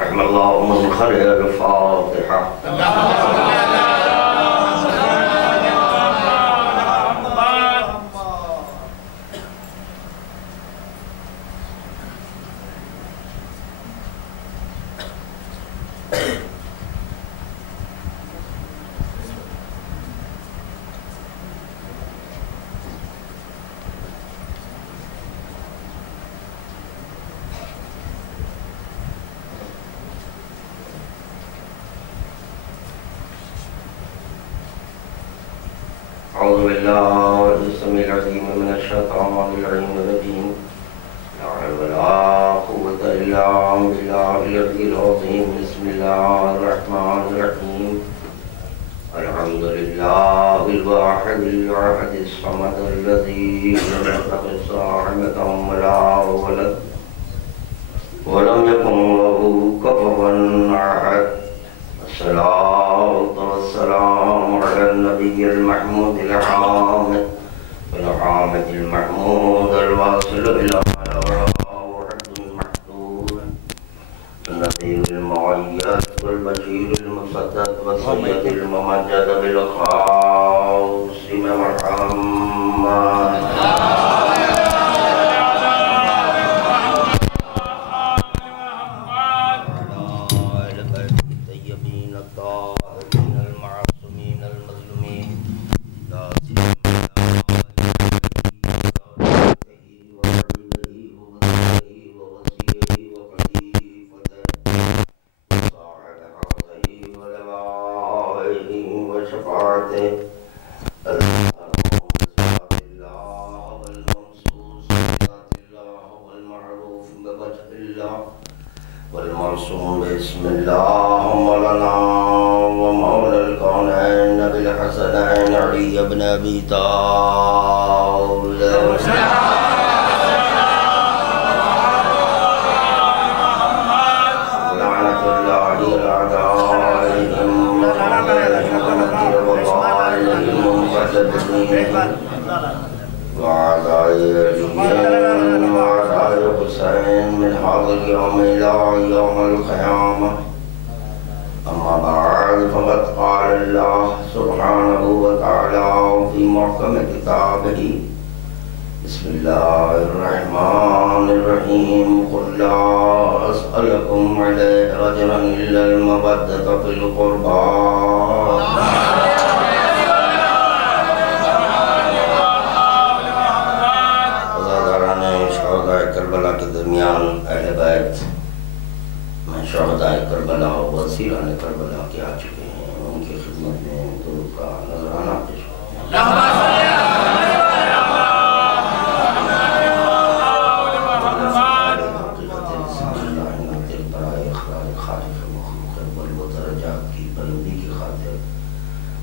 رحم الله من خير الفاتحة. أعوذ بالله السميع العليم من الشيطان الرجيم. لا حول ولا قوة إلا بالله العلي العظيم. بسم الله الرحمن الرحيم. الحمد لله الواحد الأحد الصمد الذي لم يتخذ صاحبة ولا ولد ولم يكن له كفوا أحد. الصلاة والسلام على النبي المحمود الحامد المحمود الواصل إلى وحد المحدود النذير المؤيد والبشير المصدق والسيد الممجد بالقاسم محمد. والمرسوم بسم الله مولانا ومولى الكونين بالحسنين علي بن أبي طالب لعنة الله على أعدائهم وأعداء الدين وأعداء الحسين من هذا اليوم إلى يوم القيامة. أما بعد فقد قال الله سبحانه وتعالى في محكم كتابه بسم الله الرحمن الرحيم. قل لا أسألكم عليه أجرا إلا المودة في القربى. کربلا کے درمیان اہل بیت میں شہداء کربلا و وزیران کربلا کے آ چکے ہیں، ان کی خدمت میں درود کا نذرانہ پیش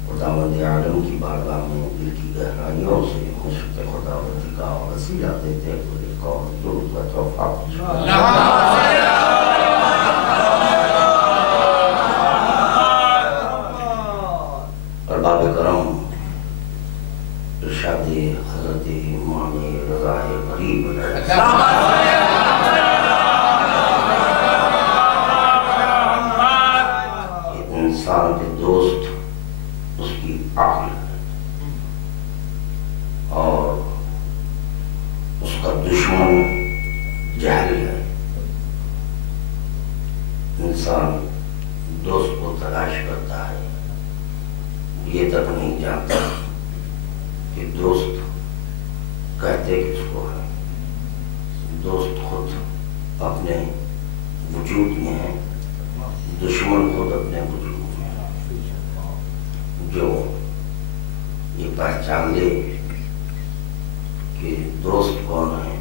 خداوند عالم کی بارگاہ میں دل کی گہرائیوں سے مشق خداوندی کا وسیلہ دیتے ہوئے درود و توفیق ارباب کرم ارشاد حضرت امام رضا غریب انسان کے دوست اس کی عقل اور اس کا دشمن جہل ہے. انسان دوست کو تلاش کرتا ہے، یہ تک نہیں جانتا کہ دوست کہتے کس کو ہے. دوست خود اپنے وجود میں ہے، دشمن خود اپنے وجود میں ہے. جو یہ پہچان لے کہ دوست کون ہے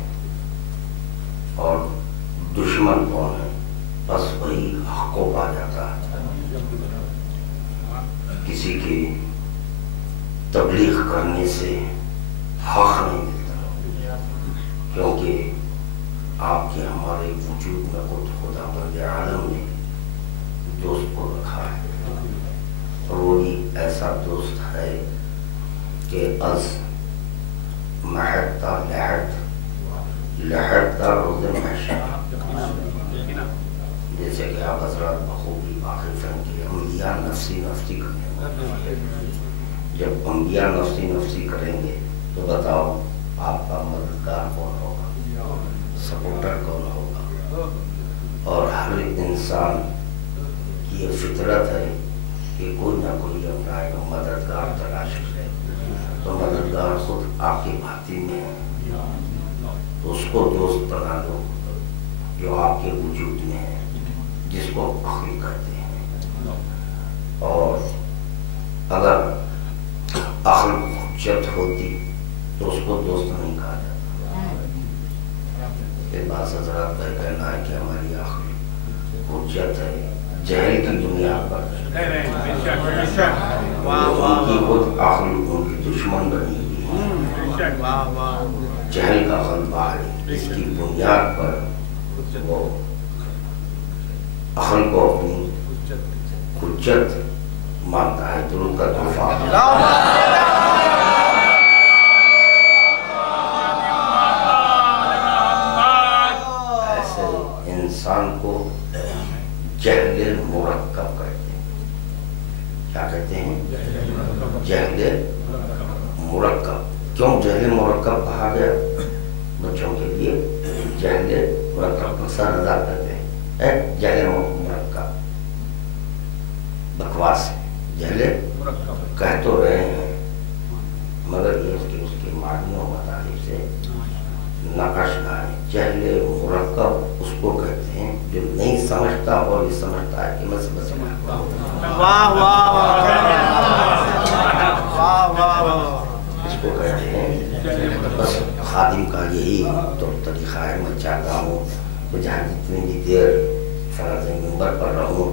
اور دشمن کون ہے، بس وہی حق کو پا جاتا ہے. کسی کی تبلیغ کرنے سے حق نہیں ملتا، کیونکہ آپ کے ہمارے وجود میں خود خداوند عالم نے از محتا لہڑتا روز محشر. جیسے کہ آپ حضرات بخوبی آخر فن کے انبیاء نفسی کریں گے. جب انبیاء نفسی کریں گے تو بتاؤ آپ کا مددگار کون ہوگا, سپورٹر کون ہوگا؟ اور ہر انسان کی یہ فطرت ہے کہ کوئی نہ کوئی اپنا ایک مددگار تلاش کرے. تو مددگار خود آپ کے بھاتی میں ہے, تو اس کو دوست بنا لو جو آپ کے وجود میں ہے, جس کو عقل کہتے ہیں. اور اگر عقل حجت ہوتی تو اس کو دوست نہیں کہا جاتا. پھر بعض حضرات کا کہنا ہے کہ ہماری عقل حجت ہے جہل کی دنیا پر. ان کی خود عقل ان کی دشمن بنی ہوئی ہے, جہل کا غلبہ ہے. اس کی بنیاد پر وہ عقل کو اپنی حجت مانتا ہے. درود کا تحفہ. ایسے انسان کو جہل مرکب کہتے ہیں. کیا کہتے ہیں؟ جہل مرکب. کیوں جہل مرکب کہا گیا؟ بچوں کے لیے جہل مرکب مقصد ادا کرتے ہیں. جہل مرکب بکواس ہے. جہل کہہ تو رہے ہیں مگر یہ اس کے معنی و مطالب سے نقش نہ ہے. جہل مرکب اس کو کہتے ہیں جو نہیں سمجھتا اور یہ سمجھتا ہے کہ میں سمجھ سکتا ہوں. اس کو کہتے ہیں. بس خادم کا یہی تو طریقہ ہے. میں چاہتا ہوں کہ جہاں جتنی بھی دیر فراز منبر پر رہوں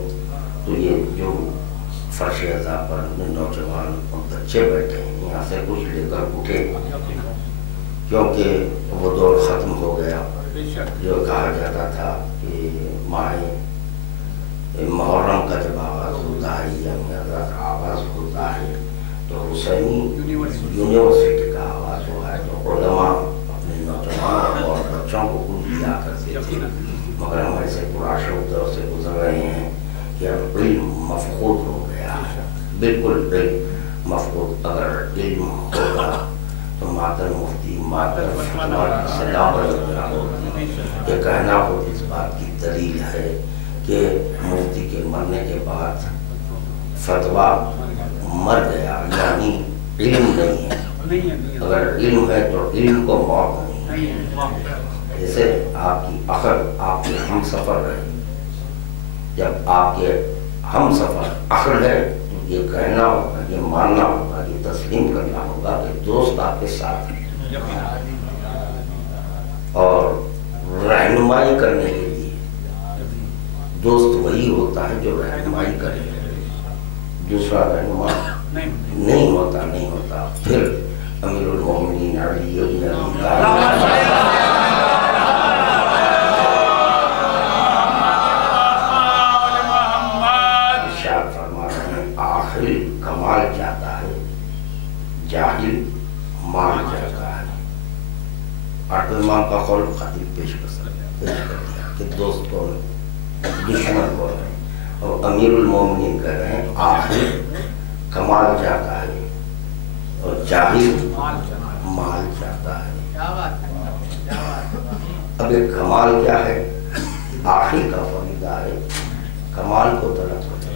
تو یہ جو فرش اعضاء پر نوجوان اور بچے بیٹھے ہیں یہاں سے کچھ لے کر اٹھے, کیونکہ وہ دور ختم ہو گیا جو کہا جاتا تھا کہ ماہ محرم کا جب آغاز ہوتا ہے یا میلاد کا آغاز ہوتا ہے تو حسینی یونیورسٹی کا آغاز ہوا ہے. تو علماء اپنے نوجوانوں اور بچوں کو کل دیا کرتے تھے. مگر ہمارے سے پراشر دور سے گزر رہے ہیں کہ اب علم مفقود ہو گیا ہے. بالکل علم مفقود. اگر علم ہوگا تو ماتر مفتی ماتر فتویٰ کی صداقت ہوتی. یہ کہنا خود اس بات کی دلیل ہے کہ مفتی کے مرنے کے بعد فتویٰ مر گیا, یعنی علم نہیں ہے. اگر علم ہے تو علم کو موت نہیں ہے. جیسے آپ کی عقل آپ کے ہم سفر رہے, جب آپ کے ہم سفر عقل ہے تو یہ کہنا ہوگا, یہ ماننا ہوگا, یہ تسلیم کرنا ہوگا کہ دوست آپ کے ساتھ ہے. اور رہنمائی کرنے کے لیے دوست وہی ہوتا ہے جو رہنمائی کرے, دوسرا رہنما نہیں ہوتا. پھر امیر المومنین علی بن ابی طالب ارشاد فرما رہے ہیں آخر کمال جاتا ہے جاہل مال جاتا ہے. امام کا قول خطیب پیش کر دیا کہ دوست کون دشمن کون ہے, اور امیر المومنین کہہ رہے ہیں آخر کمال جاتا ہے اور جاہل مال جاتا ہے. اب یہ کمال کیا ہے؟ آخر کا فریضہ ہے کمال کو طلب کرتا ہے,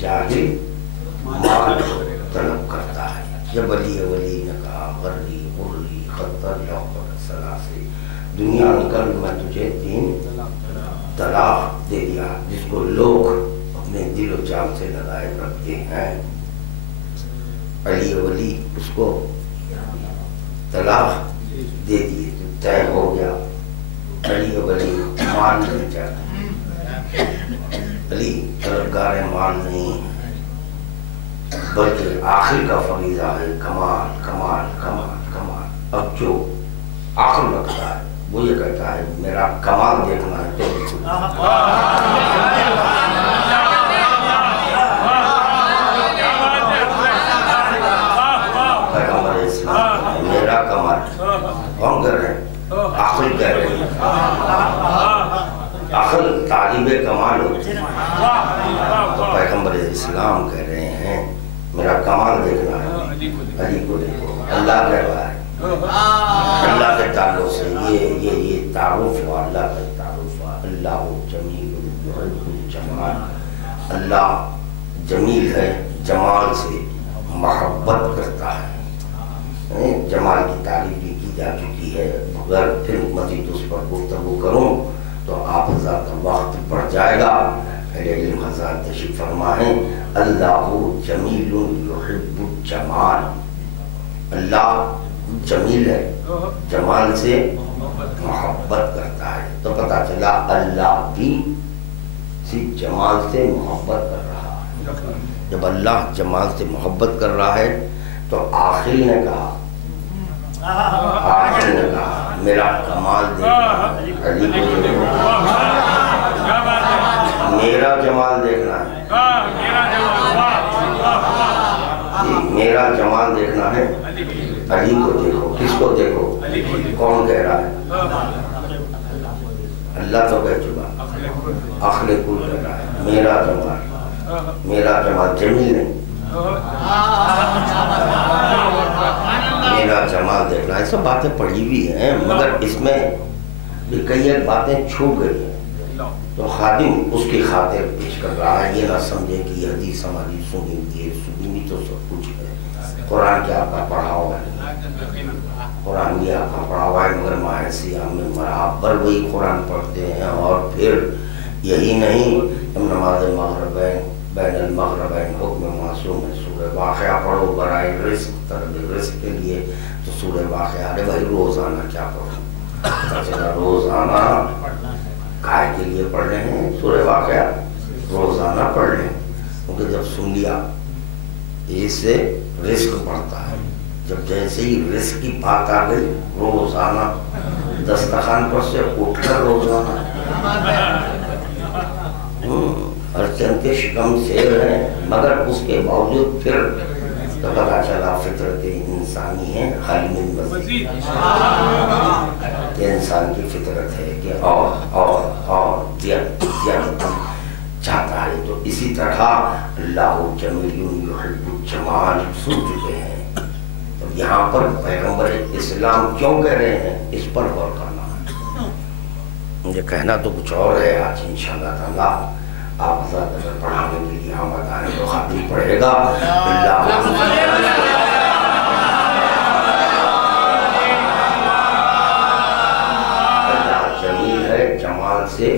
جاہل مال کو طلب کرتا ہے. جب ولی نے کہا غری غری خطر لوقت سلاسی, دنیا نکل میں تجھے 3 طلاق دے دیا, جس کو لوگ اپنے دل و جان سے لگائے رکھتے ہیں. علی ولی اس کو طلاق دے دیے تو طے ہو گیا. علی ولی مان نہیں چاہتا, علی طلبگار مان نہیں, بلکہ آخر کا فریضہ ہے کمال کمال کمال کمال. اب جو عقل رکھتا ہے وہ یہ کہتا ہے میرا کمال دیکھنا ہے تو طالب کمال ہوتے ہیں. تو پیغمبر اسلام کہہ رہے ہیں میرا کمال دیکھنا ہے علی کو دیکھو. اللہ کہہ رہا ہے اللہ کے تعلق سے یہ تعارف ہوا, اللہ کا تعارف ہوا. اللہ جمیل یحب الجمال, اللہ جمیل ہے, جمال سے محبت کرتا ہے. جمال کی تعریف بھی کی جا چکی ہے, اگر پھر مزید اس پر گفتگو کروں تو آپ حضرات کا وقت بڑھ جائے گا. علم حضرات تشریف فرما ہے اللہ جمیل یحب الجمال, اللہ جمیل ہے, جمال سے محبت کرتا ہے. تو پتہ چلا اللہ بھی صرف جمال سے محبت کر رہا ہے. جب اللہ جمال سے محبت کر رہا ہے تو آخری نے کہا میرا کمال دیکھنا ہے علی کو دیکھو, میرا جمال دیکھنا ہے, میرا جمال دیکھنا ہے علی کو دیکھو. کس کو دیکھو؟ کون کہہ رہا ہے؟ اللہ تو کہہ چکا, عقل کل کہہ رہا ہے میرا جمال, میرا جمال جمیل نہیں, میرا جمال دیکھنا. یہ سب باتیں پڑھی ہوئی ہیں مگر اس میں بھی کئی ایک باتیں چھوٹ گئی ہیں. تو خادم اس کی خاطر پیش کر رہا ہے, یہ نہ سمجھے کہ یہ حدیث ہماری سنی بھی تو سب کچھ ہے. قرآن کیا آپ کا پڑھا ہوا ہے, قرآن بھی آپ کا پڑھا ہوا ہے, مگر ماہ سیام میں برابر وہی قرآن پڑھتے ہیں. اور پھر یہی نہیں, ہم نماز مغربین بین المغربین حکم معصوم ہے, سورہ واقعہ پڑھو برائے رزق, طلب رزق کے لیے. تو سورہ واقعہ, ارے بھائی روزانہ کیا پڑھو؟ چلا روزانہ کائے کے لیے پڑھ رہے ہیں سورہ واقعہ, روزانہ پڑھ لیں. کیونکہ جب سن لیا اس سے رزق بڑھتا ہے. جب جیسے ہی رزق کی بات آ گئی روزانہ دسترخوان پر سے اٹھ کر روزانہ. ہر چند کے شکم سیر ہیں مگر اس کے باوجود پھر تو پتا چلا فطرت انسانی ہے خالی من مزید. یہ انسان کی فطرت ہے کہ اور چاہتا ہے. تو اسی طرح اللہ جمیل یحب الجمال سن چکے ہیں. تو یہاں پر پیغمبر اسلام کیوں کہہ رہے ہیں اس پر غور کرنا ہے. مجھے کہنا تو کچھ اور ہے, آج انشاءاللہ تعالیٰ آپ حضرات اگر پڑھانے کے لیے ہم بتائیں تو خاطر پڑھے گا. اللہ جمیل ہے, جمال سے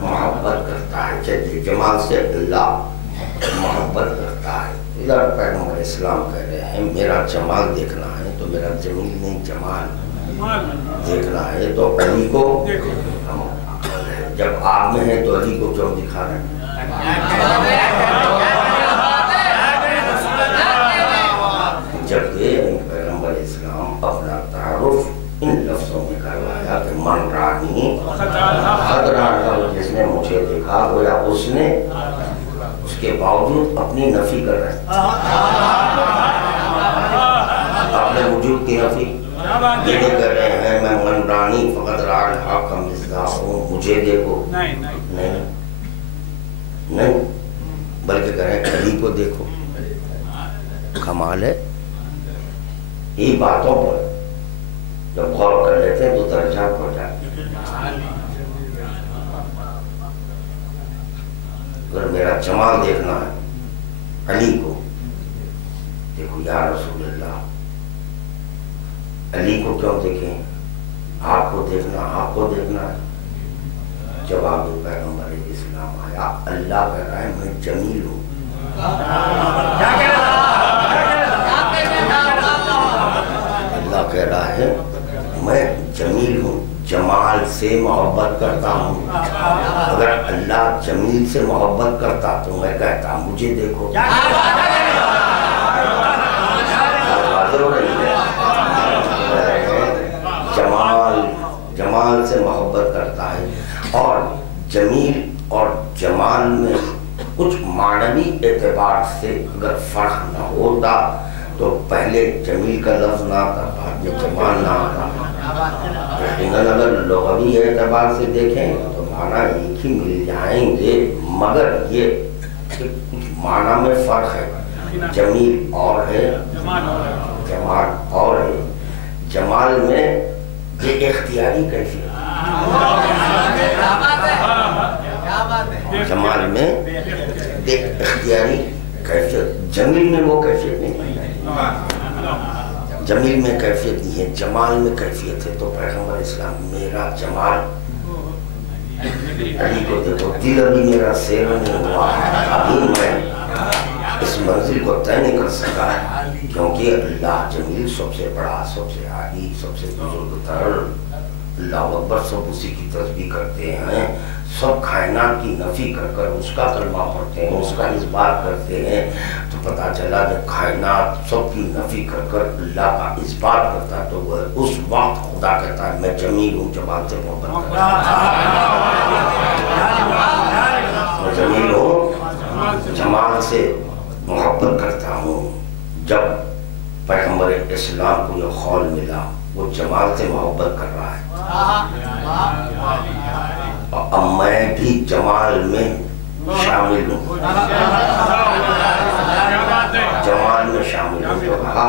محبت کرتا ہے, جمال سے اللہ محبت کرتا ہے. ادھر پیغمبر اسلام کہہ رہے ہیں میرا جمال دیکھنا ہے تو میرا جمیل نہیں جمال دیکھنا ہے. تو علی کو جب آپ میں ہے تو علی کو کیوں دکھا رہے ہیں؟ جبکہ پیغمبر اسلام اپنا تعارف ان لفظوں میں کروایا کہ من رانی خدران, جس نے مجھے دیکھا گویا اس نے اس کے باوجود اپنی نفی کر رہے ہیں, اپنے وجود کی نفی یہ کہہ رہے ہیں میں من رانی فقط رہا کا مصداق ہوں, مجھے دیکھو. نہیں بلکہ کہہ رہے ہیں علی کو دیکھو. کمال ہے. یہ باتوں پر جب غور کر لیتے ہیں تو درجہ پڑ جاتے ہیں. اگر میرا جمال دیکھنا ہے علی کو دیکھو یا رسول اللہ, علی کو کیوں دیکھیں؟ آپ کو دیکھنا ہے. جواب پیغمبر اسلام آیا, اللہ کہہ رہا ہے میں جمیل ہوں. اللہ کہہ رہا ہے میں جمیل ہوں, جمال سے محبت کرتا ہوں. اگر اللہ جمیل سے محبت کرتا تو میں کہتا مجھے دیکھو. جمال سے محبت کرتا ہے. اور جمیل اور جمال میں کچھ معنوی اعتبار سے اگر فرق نہ ہوتا تو پہلے جمیل کا لفظ نہ آتا, بعد میں جمال نہ آتا. لیکن اگر لغوی اعتبار سے دیکھیں تو معنی ایک ہی مل جائیں گے، مگر یہ کچھ معنی میں فرق ہے. جمیل اور ہے، جمال اور ہے. جمال میں یہ اختیاری کیفیت، جمال میں ایک اختیاری کیفیت، جمیل میں وہ کیفیت نہیں ہے. جمیل میں کیفیت نہیں ہے، جمال میں کیفیت ہے. تو پیغمبر اسلام میرا جمال، علی کو دیکھو دل ابھی میرا سیر نہیں ہوا، ابھی میں اس منزل کو طے نہیں کر سکا، کیونکہ اللہ جمیل سب سے بڑا، سب سے عالی، سب سے بزرگ تر. اللہ اکبر، سب اسی کی تسبیح کرتے ہیں، سب کائنات کی نفی کر کر اس کا کلمہ پڑھتے ہیں، اس کا اثبات کرتے ہیں. تو پتہ چلا جب کائنات سب کی نفی کر کر اللہ کا اثبات کرتا ہے تو وہ اس وقت خدا کہتا ہے میں جمیل ہوں، جمال سے محبت کرتا ہوں. میں جمیل ہوں، جمال سے محبت کرتا ہوں. جب پیغمبر اسلام کو یہ خول ملا، وہ جمال سے محبت کر رہا ہے. اب میں بھی جمال میں شامل ہوں، جمال میں شامل ہوں. تو کہا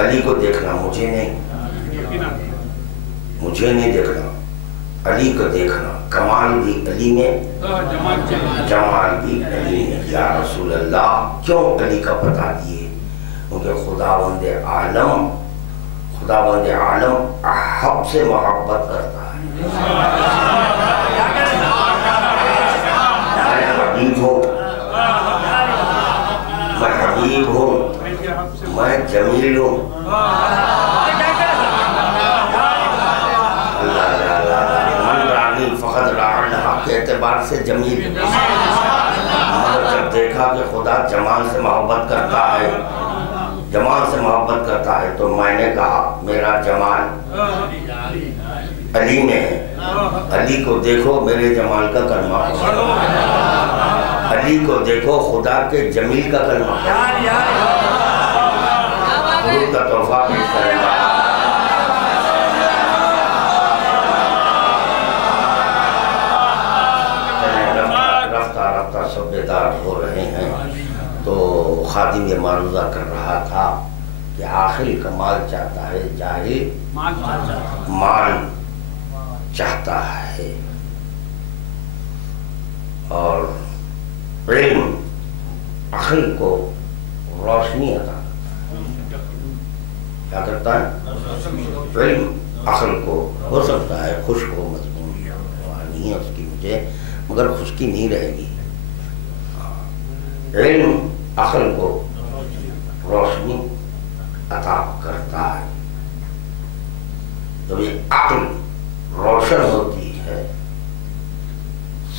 علی کو دیکھنا، مجھے نہیں دیکھنا، علی کو دیکھنا. کمال بھی علی میں، جمال بھی علی میں. یا رسول اللہ کیوں علی کا بتا دیے؟ کیونکہ خداوند عالم احب سے محبت کرتا ہے. میں حبیب ہوں، میں جمیل ہوں. من رانی فقط رعا کے اعتبار سے جمیل. مگر جب دیکھا کہ خدا جمال سے محبت کرتا ہے، جمال سے محبت کرتا ہے، تو میں نے کہا میرا جمال علی میں ہے. علی کو دیکھو، میرے جمال کا کلمہ پڑھو. علی کو دیکھو، خدا کے جمیل کا کلمہ پڑھو. حضور کا تحفہ پیش کرے گا. رفتہ رفتہ سب بیدار ہو رہے ہیں. تو خادم یہ معروضہ کر رہا تھا کہ آخر کمال چاہتا ہے، جاہل مال چاہتا ہے. اور علم عقل کو روشنی عطا، کیا کرتا ہے؟ علم عقل کو ہو سکتا ہے خشک و مضمون نہیں ہے اس کی مجھے، مگر خشکی نہیں رہے گی. علم عقل کو روشنی عطا کرتا ہے. جب یہ عقل روشن ہوتی ہے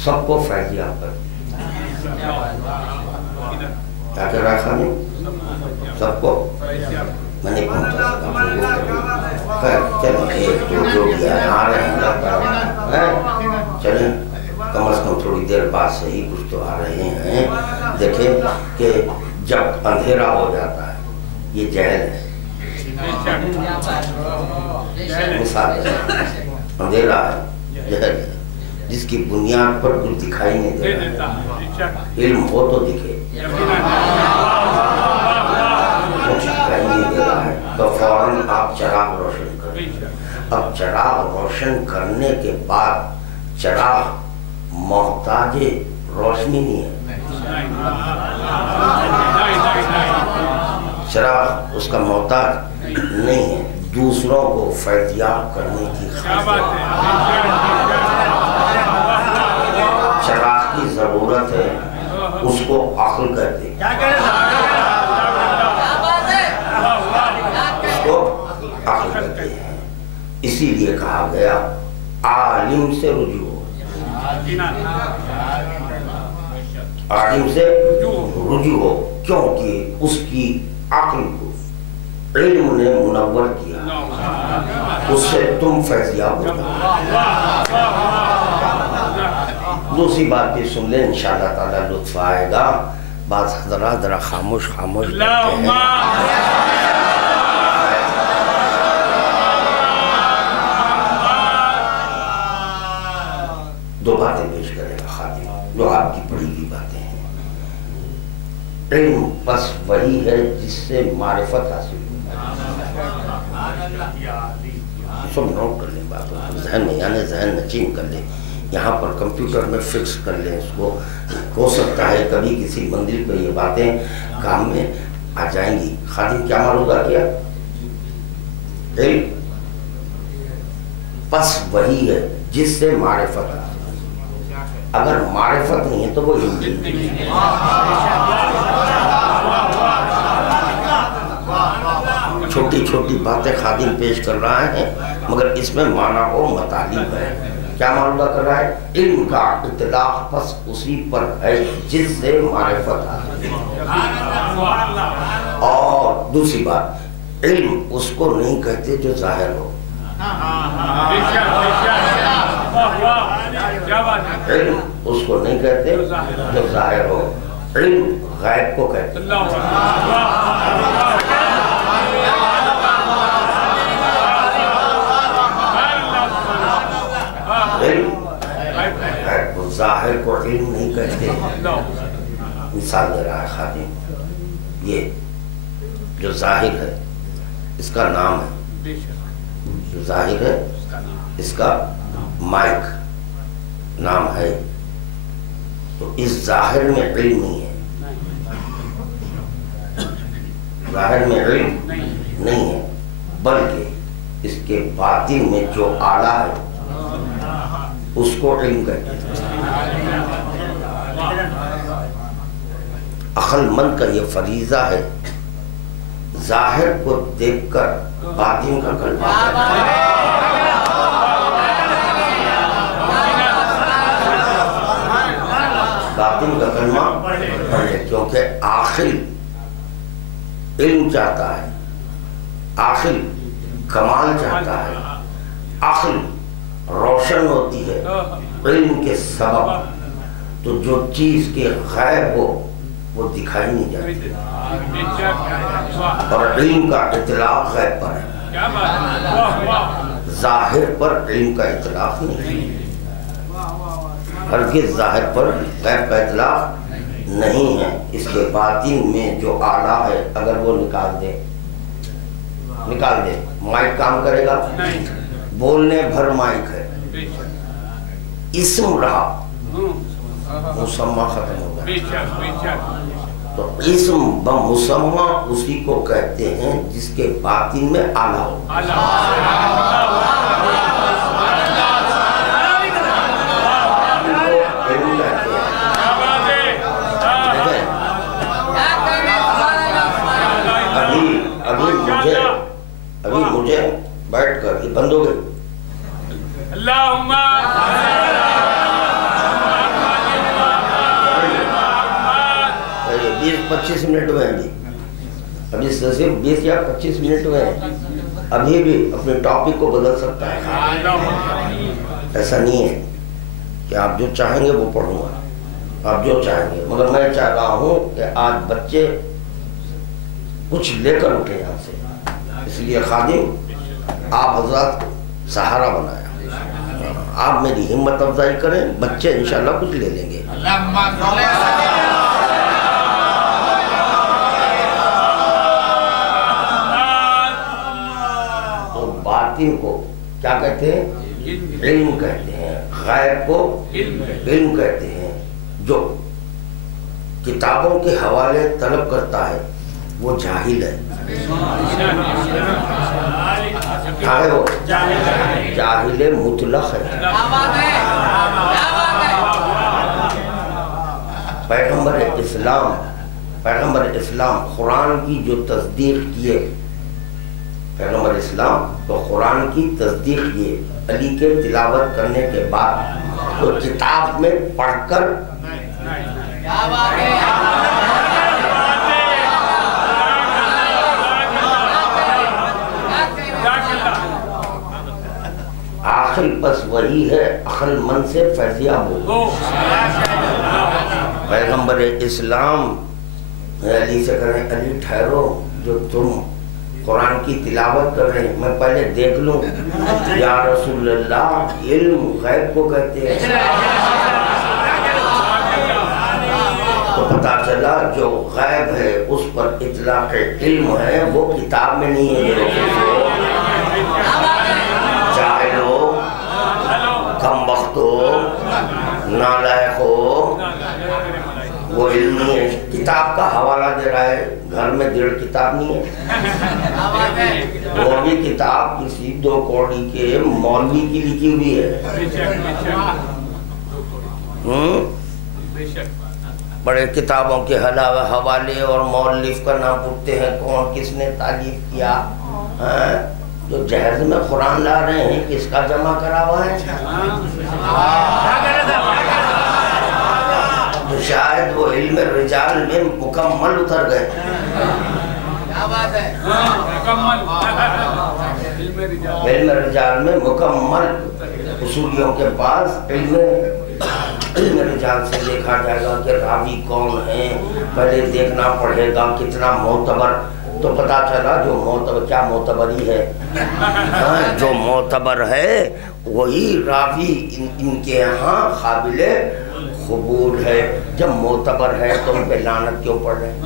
سب کو فیضیاب کرتی ہے. کیا کہہ رہا ہے خانم؟ سب کو میں نہیں پہنچا سکتا. خیر چلیں، ایک دو جو بھی آ رہے ہیں چلیں، کم از کم تھوڑی دیر بعد سے ہی کچھ تو آ رہے ہیں. دیکھیں کہ جب اندھیرا ہو جاتا ہے، یہ جہل ہے. مثال ہے، اندھیرا ہے، جہل ہے، جس کی بنیاد پر کچھ دکھائی نہیں دے رہا. علم ہو تو دکھے، کچھ دکھائی نہیں دے رہا ہے تو فوراً آپ چراغ روشن کریں. اب چراغ روشن کرنے کے بعد چراغ محتاج روشنی نہیں ہے. چراغ اس کا محتاج نہیں ہے، دوسروں کو فیضیاب کرنے کی خاطر چراغ کی ضرورت ہے. اس کو عقل کہتے ہیں، اس کو عقل کہتے ہیں. اسی لیے کہا گیا عالم سے رجوع ہو، عالم سے رجوع ہو، کیونکہ اس کی عقل کو علم نے منور کیا، اس سے تم فیضیاب ہو جاؤ. دوسری بات بھی سن لیں، انشاءاللہ تعالی لطف آئے گا. بعض حضرات ذرا خاموش کرتے ہیں. دو باتیں پیش کرے گا خادم جو آپ کی پڑھی ہوئی باتیں ہیں. علم بس وہی ہے جس سے معرفت حاصل ہو. سب نوٹ کر لیں باتوں کو ذہن میں، یعنی ذہن نشین کر لیں، یہاں پر کمپیوٹر میں فکس کر لیں اس کو. ہو سکتا ہے کبھی کسی منزل پہ یہ باتیں کام میں آ جائیں گی. خادم کیا معلومہ کیا؟ علم بس وہی ہے جس سے معرفت حاصل. اگر معرفت نہیں ہے تو وہ علم نہیں ہے. چھوٹی چھوٹی باتیں خادم پیش کر رہا ہے مگر اس میں معنی و مطالب ہے. کیا معلومہ کر رہا ہے؟ علم کا اطلاق بس اسی پر ہے جس سے معرفت حاصل. اور دوسری بات، علم اس کو نہیں کہتے جو ظاہر ہو. علم اس کو نہیں کہتے جو ظاہر ہو. علم غیب کو کہتے ہیں. ظاہر کو علم نہیں کہتے. مثال دے رہا ہے خادم، یہ جو ظاہر ہے اس کا نام ہے، جو ظاہر ہے اس کا مائک نام ہے، تو اس ظاہر میں علم نہیں ہے. ظاہر میں علم نہیں ہے بلکہ اس کے باطن میں جو آلہ ہے اس کو علم کہتے ہیں. عقل مند کا یہ فریضہ ہے ظاہر کو دیکھ کر باطن کا کلمہ باطن کا کلمہ پڑھے، کیونکہ عاقل علم چاہتا ہے، عاقل کمال چاہتا ہے، عقل روشن ہوتی ہے علم کے سبب. تو جو چیز کے غیب ہو وہ دکھائی نہیں جاتی، اور علم کا اطلاق غیب پر ہے، ظاہر پر علم کا اطلاق نہیں. ہرگز ظاہر پر غیب کا اطلاق نہیں ہے. اس کے باطن میں جو آلہ ہے اگر وہ نکال دے، مائک کام کرے گا؟ بولنے بھر مائک ہے، اسم رہا مسمہ ختم ہوگا. تو اسم بمسمہ اسی کو کہتے ہیں جس کے باطن میں آلہ ہو. ابھی مجھے بیٹھ کر یہ بند ہو گئی. اللہم 20-25 منٹ ہوئے ہیں جی، ابھی صرف 20 یا 25 منٹ ہوئے ہیں. ابھی بھی اپنے ٹاپک کو بدل سکتا ہے. ایسا نہیں ہے کہ آپ جو چاہیں گے وہ پڑھوں گا، آپ جو چاہیں گے، مگر میں چاہ رہا ہوں کہ آج بچے کچھ لے کر اٹھے یہاں سے. اس لیے خادم آپ حضرات سہارا بنایا، آپ میری ہمت افزائی کریں، بچے انشاءاللہ کچھ لے لیں گے. تو باطن کو کیا کہتے ہیں؟ علم کہتے ہیں. غیب کو علم کہتے ہیں. جو کتابوں کے حوالے طلب کرتا ہے وہ جاہل ہے. کیا ہے وہ؟ جاہل مطلق ہے. پیغمبر اسلام قرآن کی جو تصدیق کیے، پیغمبر اسلام تو قرآن کی تصدیق کیے علی کے تلاوت کرنے کے بعد، تو کتاب میں پڑھ کر عقل بس وہی ہے عقل مند سے فیضیاب ہو. پیغمبر اسلام علی سے کہیں علی ٹھہرو، جو تم قرآن کی تلاوت کر رہے ہیں، میں پہلے دیکھ لوں یا رسول اللہ علم غیب کو کہتے ہیں، تو پتا چلا جو غیب ہے اس پر اطلاق علم ہے، وہ کتاب میں نہیں ہے۔ جاہل ہو، کم وقت ہو، نالائق ہو، وہ علم نہیں ہے۔ کتاب کا حوالہ دے رہا ہے، گھر میں 1.5 کتاب نہیں ہے، وہ بھی کتاب کسی 2 کوڑی کے مولوی کی لکھی ہوئی ہے۔ بڑے کتابوں کے حوالے اور مؤلف کا نام پوچھتے ہیں، کون کس نے تالیف کیا۔ جو جہیز میں قرآن لا رہے ہیں کس کا جمع کرا ہوا ہے؟ تو شاید وہ علم رجال میں مکمل اتر گئے۔ علم رجال میں مکمل، اصولیوں کے پاس علم رجال سے دیکھا جائے گا کہ راوی کون ہے، پہلے دیکھنا پڑے گا کتنا معتبر، تو پتا چلا جو معتبر، کیا معتبری ہے، جو معتبر ہے وہی راوی ان کے یہاں قابل قبول ہے۔ جب معتبر ہے تو ان پہ لعنت کیوں پڑ رہے ہیں؟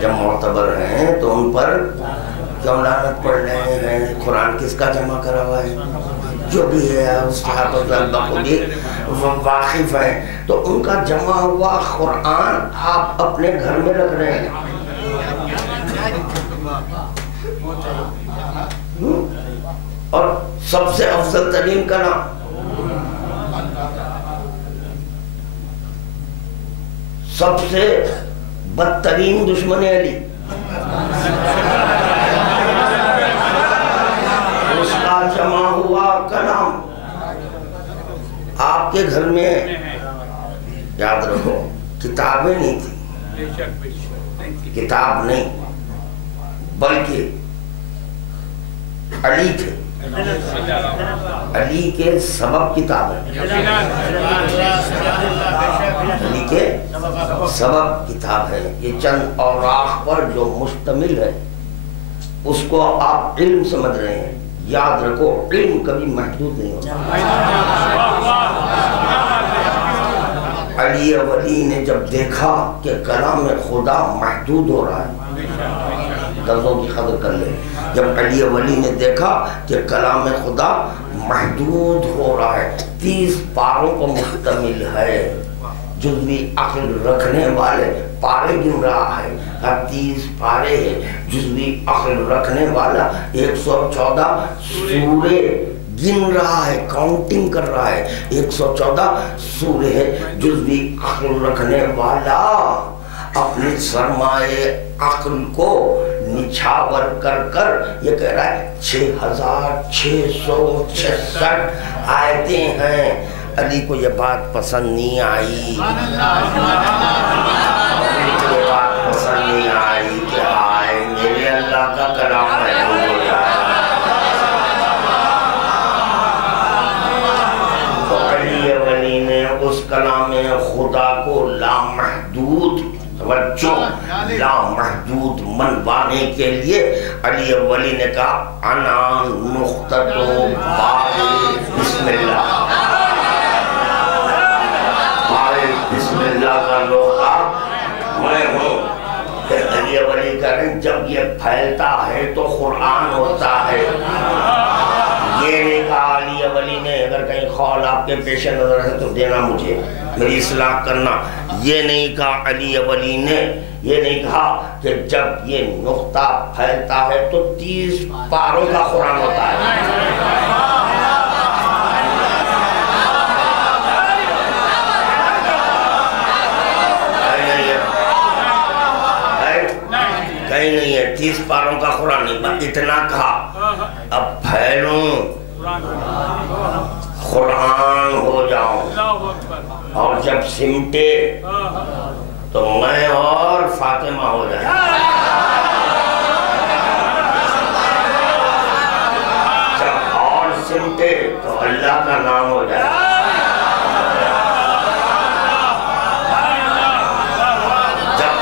جب معتبر ہیں تو ان پر کیوں لعنت پڑ رہے ہیں؟ قرآن کس کا جمع کرا ہوا ہے؟ جو بھی ہے اس کو بھی واقف ہے، تو ان کا جمع ہوا قرآن آپ اپنے گھر میں رکھ رہے ہیں۔ اور سب سے افضل ترین کلام، سب سے بدترین دشمن علی، اس کا جمع ہوا کلام آپ کے گھر میں، یاد رکھو کتابیں نہیں تھی، کتاب نہیں بلکہ علی تھے، علی کے سبب کتاب ہے، علی کے سبب کتاب ہے۔ یہ چند اوراق پر جو مشتمل ہے اس کو آپ علم سمجھ رہے ہیں، یاد رکھو علم کبھی محدود نہیں ہوتا۔ علی ولی نے جب دیکھا کہ کلام خدا محدود ہو رہا ہے، لفظوں کی قدر کر لے، جب علی ولی نے دیکھا کہ کلام خدا محدود ہو رہا ہے، 30 پاروں پر مشتمل ہے، جزوی عقل رکھنے والے پارے گن رہا ہے، 30 پارے ہیں، جزوی عقل رکھنے والا 114 سورے گن رہا ہے، کاؤنٹنگ کر رہا ہے، 114 سورے ہے، جزوی عقل رکھنے والا اپنے سرمایہ عقل کو نچھاور کر کر یہ کہہ رہا ہے 6666 آیتیں ہیں۔ علی کو یہ بات پسند نہیں آئی، علی کو یہ بات پسند نہیں آئی کہ آئے میرے اللہ کا کلام محدود ہو جائے، تو علی ولی نے اس کلام خدا کو لامحدود، توجہ، لامحدود منوانے کے لیے علی ولی نے کہا انا نقطۃ بسم اللہ، بسم اللہ کا نقطہ میں ہوں۔ پھر علی ولی کہہ رہے ہیں جب یہ پھیلتا ہے تو قرآن ہوتا ہے۔ یہ نہیں کہا علی ولی نے اگر کہیں قول آپ کے پیش نظر ہے تو دینا مجھے، میری اصلاح کرنا، یہ نہیں کہا علی ولی نے، یہ نہیں کہا کہ جب یہ نقطہ پھیلتا ہے تو 30 پاروں کا قرآن ہوتا ہے۔ کہیں نہیں ہے 30 پاروں کا قرآن نہیں، اتنا کہا اب پھیلوں قرآن ہو جاؤں، اور جب سمٹے تو میں اور فاطمہ ہو جائے، جب اور سمٹے تو اللہ کا نام ہو جائے، جب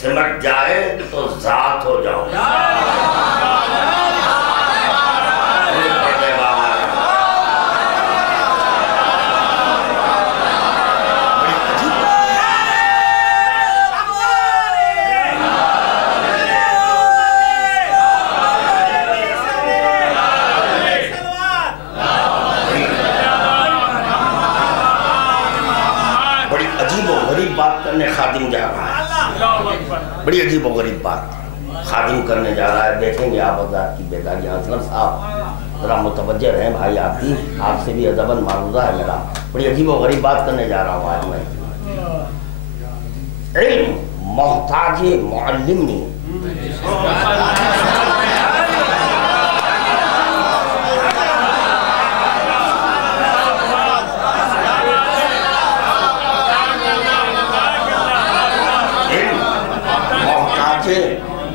سمٹ جائے تو ذات ہو جاؤں. خادم جا رہا ہے, بڑی عجیب و غریب بات, خادم کرنے جا رہا ہے. دیکھیں گے آپ حضرات کی بیداری. اسلم صاحب ذرا متوجہ رہیں بھائی, آپ سے بھی ادباً معروضہ ہے میرا. بڑی عجیب و غریب بات کرنے جا رہا ہوں آج میں. علم محتاج معلم نہیں.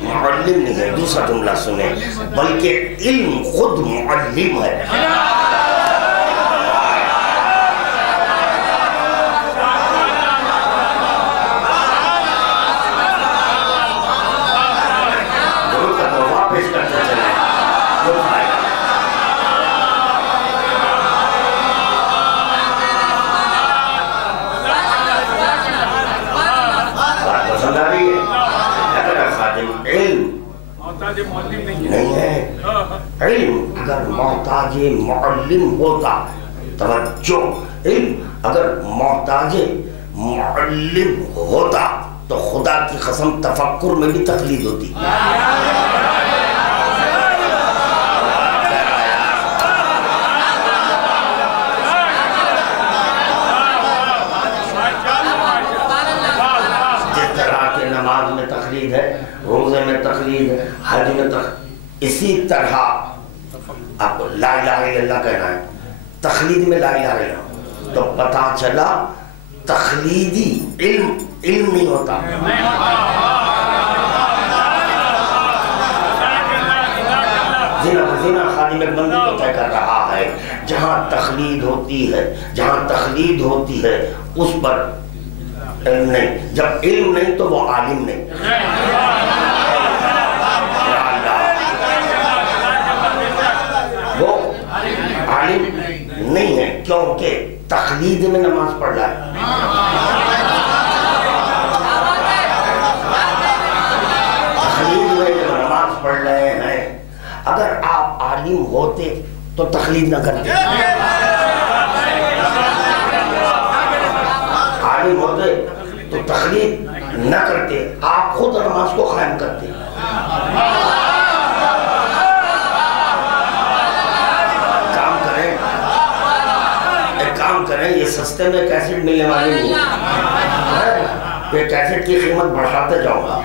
معلم نہیں ہے, دوسرا جملہ سنیں, بلکہ علم خود معلم ہے. ضرور کا تحفہ پیش کرتے چلیں. بات پسند آ رہی ہے؟ علم نہیں ہے. علم اگر محتاج معلم ہوتا, توجہ, علم اگر محتاج معلم ہوتا تو خدا کی قسم تفکر میں بھی تقلید ہوتی. نماز میں تقلید ہے, روزے میں تقلید ہے, حج میں تقلید, اسی طرح آپ کو لا الہ الا اللہ کہنا ہے, تقلید میں لا الہ الا اللہ, تو پتا چلا تقلیدی علم نہیں ہوتا. زنا خادم ایک بندی کو طے کر رہا ہے. جہاں تقلید ہوتی ہے اس پر علم نہیں. جب علم نہیں تو وہ عالم نہیں. وہ عالم نہیں ہے کیونکہ تقلید میں نماز پڑھ رہا ہے. تقلید میں جو نماز پڑھ رہے ہیں, اگر آپ عالم ہوتے تو تقلید نہ کرتے. عالم ہوتے تو تقلید نہ کرتے, آپ خود نماز کو قائم کرتے. ایک کام کریں, یہ سستے میں کیسٹ ملنے والے نہیں ہے. یہ کیسٹ کی قیمت بڑھاتے جاؤں گا,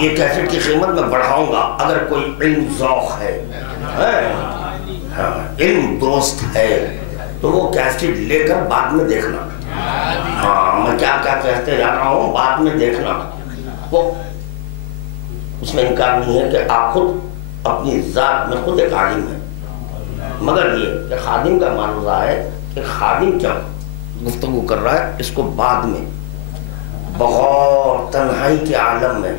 یہ کیسٹ کی قیمت میں بڑھاؤں گا. اگر کوئی علم ذوق ہے, علم دوست ہے, تو وہ کیسٹ لے کر بعد میں دیکھنا. ہاں, میں کیا کہتے جا رہا ہوں, بعد میں دیکھنا. وہ اس میں انکار نہیں ہے کہ آپ خود اپنی ذات میں خود ایک عالم ہے, مگر یہ کہ خادم کا معروضہ ہے کہ خادم کیا گفتگو کر رہا ہے, اس کو بعد میں بغور تنہائی کے عالم میں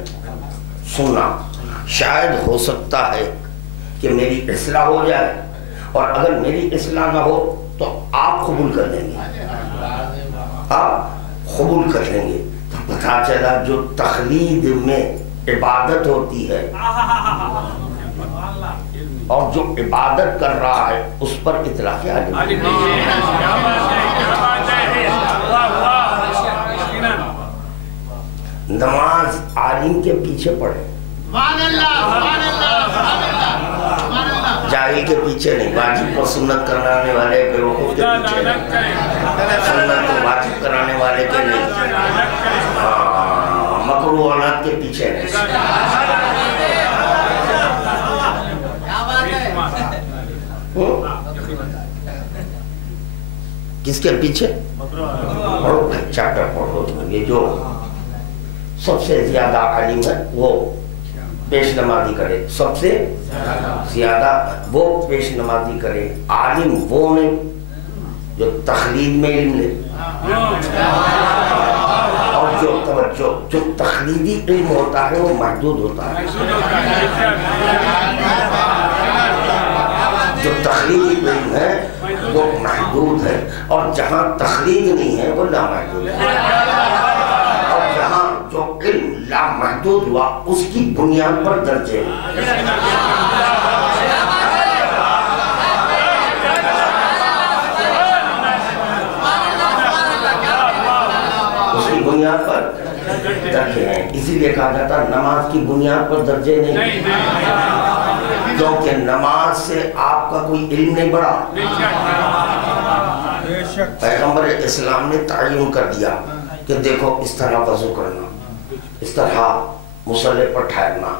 سننا. شاید ہو سکتا ہے کہ میری اصلاح ہو جائے, اور اگر میری اصلاح نہ ہو تو آپ قبول کر لیں گے, آپ قبول کر لیں گے. تو پتہ چلا جو تقلید میں عبادت ہوتی ہے اور جو عبادت کر رہا ہے اس پر اطلاق عالم. نماز عالم کے پیچھے پڑھے, جاہل کے پیچھے نہیں. واجب کو سنت کرانے والے بیوقوف کے پیچھے نہیں, سنت کو واجب کرانے والے کے نہیں, مکروہات کے پیچھے نہیں. کس کے پیچھے؟ پڑھو چیپٹر پڑھو. یہ جو سب سے زیادہ عالم ہے وہ پیش نمازی کرے, سب سے زیادہ وہ پیش نمازی کرے. عالم وہ نہیں جو تقلید میں علم لے, اور توجہ جو تخلیدی علم ہوتا ہے وہ محدود ہوتا ہے، جو تخلیدی علم ہے وہ محدود ہے، اور جہاں تخلید نہیں ہے وہ لامحدود ہے، اور جہاں جو علم لامحدود ہوا اس کی بنیاد پر درجے بنیاد پر درجے ہیں۔ اسی لیے کہا جاتا ہے نماز کی بنیاد پر درجے نہیں، کیونکہ نماز سے آپ کا کوئی علم نہیں بڑھا۔ پیغمبر اسلام نے تعین کر دیا کہ دیکھو اس طرح وضو کرنا، اس طرح مصلی پر ٹھہرنا،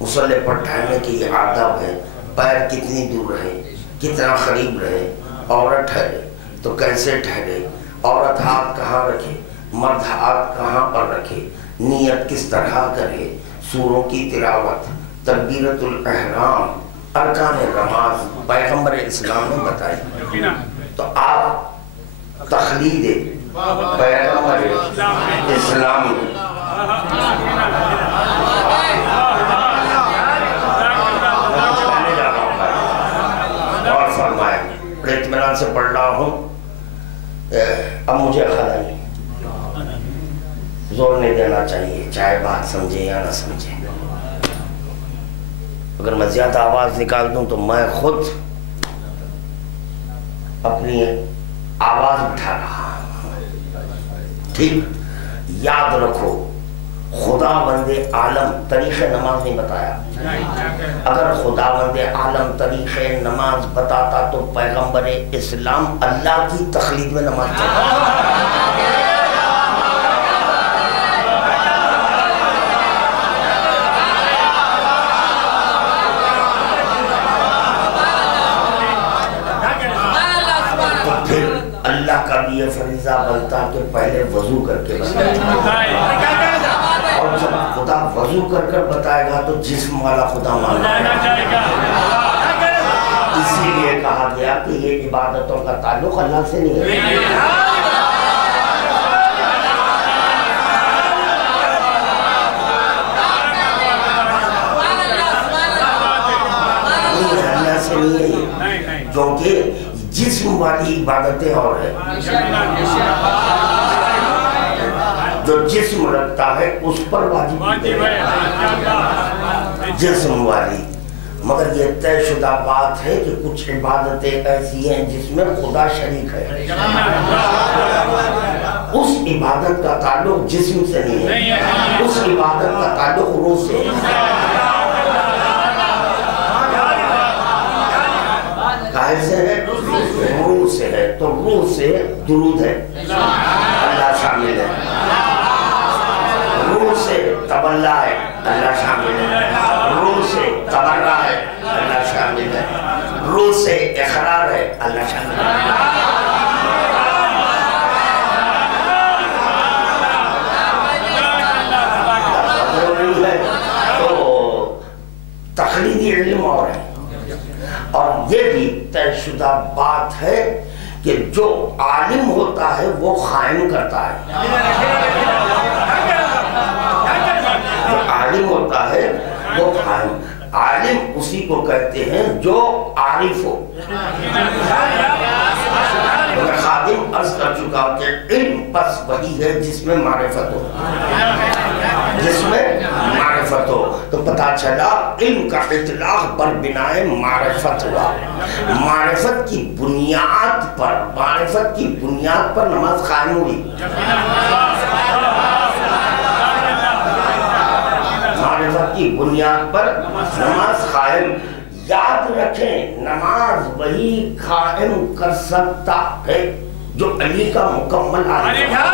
مصلی پر ٹھہرنے کی یہ آداب ہے، پیر کتنی دور رہے، کتنا قریب رہے، عورت ٹھہرے تو کیسے ٹھہرے، عورت ہاتھ کہاں رکھے، مرد ہاتھ کہاں پر رکھے، نیت کس طرح کرے، سوروں کی تلاوت، تکبیرۃ الاحرام، ارکان نماز پیغمبر اسلام نے بتائی۔ تو آپ تخلید پیغمبر اسلام اور فرمائے، بڑے اطمینان سے پڑھ رہا ہوں، اب مجھے خلل زور نہیں دینا چاہیے، چاہے بات سمجھے یا نہ سمجھے۔ اگر میں زیادہ آواز نکال دوں تو میں خود اپنی آواز بٹھا رہا ہوں۔ ٹھیک، یاد رکھو خداوند عالم طریق نماز نہیں بتایا۔ اگر خداوند عالم طریق نماز بتاتا تو پیغمبر اسلام اللہ کی تخلیق میں نماز پڑھتا۔ اللہ کا بھی یہ فریضہ بنتا کہ پہلے وضو کر کے بتائے، اور جب خدا وضو کر کر بتائے گا تو جسم والا خدا مانا جائے گا۔ اسی لیے کہا گیا کہ یہ عبادتوں کا تعلق اللہ سے نہیں ہے۔ اللہ سے نہیں ہے، کیونکہ جسم والی عبادتیں اور ہیں، جو جسم رکھتا ہے اس پر واجب ہے جسم والی، مگر یہ طے شدہ بات ہے کہ کچھ عبادتیں ایسی ہیں جس میں خدا شریک ہے، اس عبادت کا تعلق جسم سے نہیں ہے، اس عبادت کا تعلق روح سے ہے۔ کائر سے ہے، روح سے ہے، تو روح سے درود ہے، اللہ شامل ہے، روح سے تبلہ ہے، اللہ شامل ہے، روح سے تبرہ ہے، اللہ شامل ہے، روح سے اقرار ہے، اللہ شامل ہے۔ تو تخلیدی علم اور ہے، اور یہ بھی طے شدہ بات ہے کہ جو عالم ہوتا ہے وہ قائم کرتا ہے، جو عالم ہوتا ہے وہ قائم، عالم اسی کو کہتے ہیں جو عارف ہو۔ میں خادم عرض کر چکا کہ علم پس وہی ہے جس میں معرفت ہو، جس میں معرفت ہو، تو پتا چلا علم کا اطلاق بر بنائے معرفت ہوا، معرفت کی بنیاد پر، معرفت کی بنیاد پر نماز قائم ہوئی، معرفت کی بنیاد پر نماز قائم۔ یاد رکھیں نماز وہی قائم کر سکتا ہے جو علی کا مکمل عالم ہے۔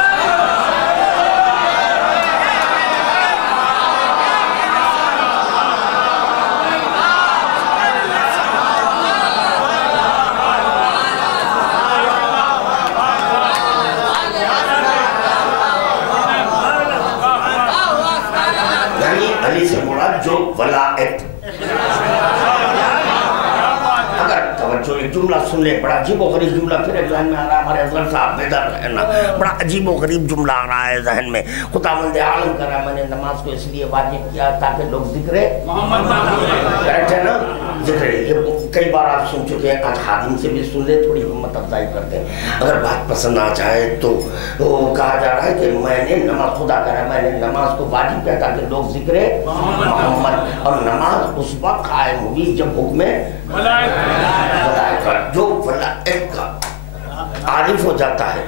یعنی علی سے مراد جو ولایت، اگر توجہ ایک جملہ سن لے، بڑا عجیب و غریب جملہ پھر ایک ذہن میں آ رہا ہے، ہمارے اصغر صاحب بیدار رہنا، بڑا عجیب و غریب جملہ آ رہا ہے ذہن میں۔ خداوند عالم کر رہا ہے میں نے نماز کو اس لیے واجب کیا تاکہ لوگ ذکر محمد ہے نا، ذکر یہ کئی بار آپ سن چکے ہیں، آج خادم سے بھی سن لے، تھوڑی ہمت افزائی کرتے ہیں۔ اگر بات پسند آ جائے تو وہ کہا جا رہا ہے کہ میں نے نماز، خدا کر رہا ہے میں نے نماز کو واجب کیا تاکہ لوگ ذکر محمد، اور نماز اس وقت قائم ہوئی جب حکم ولایت کا، جو ولایت کا عارف ہو جاتا ہے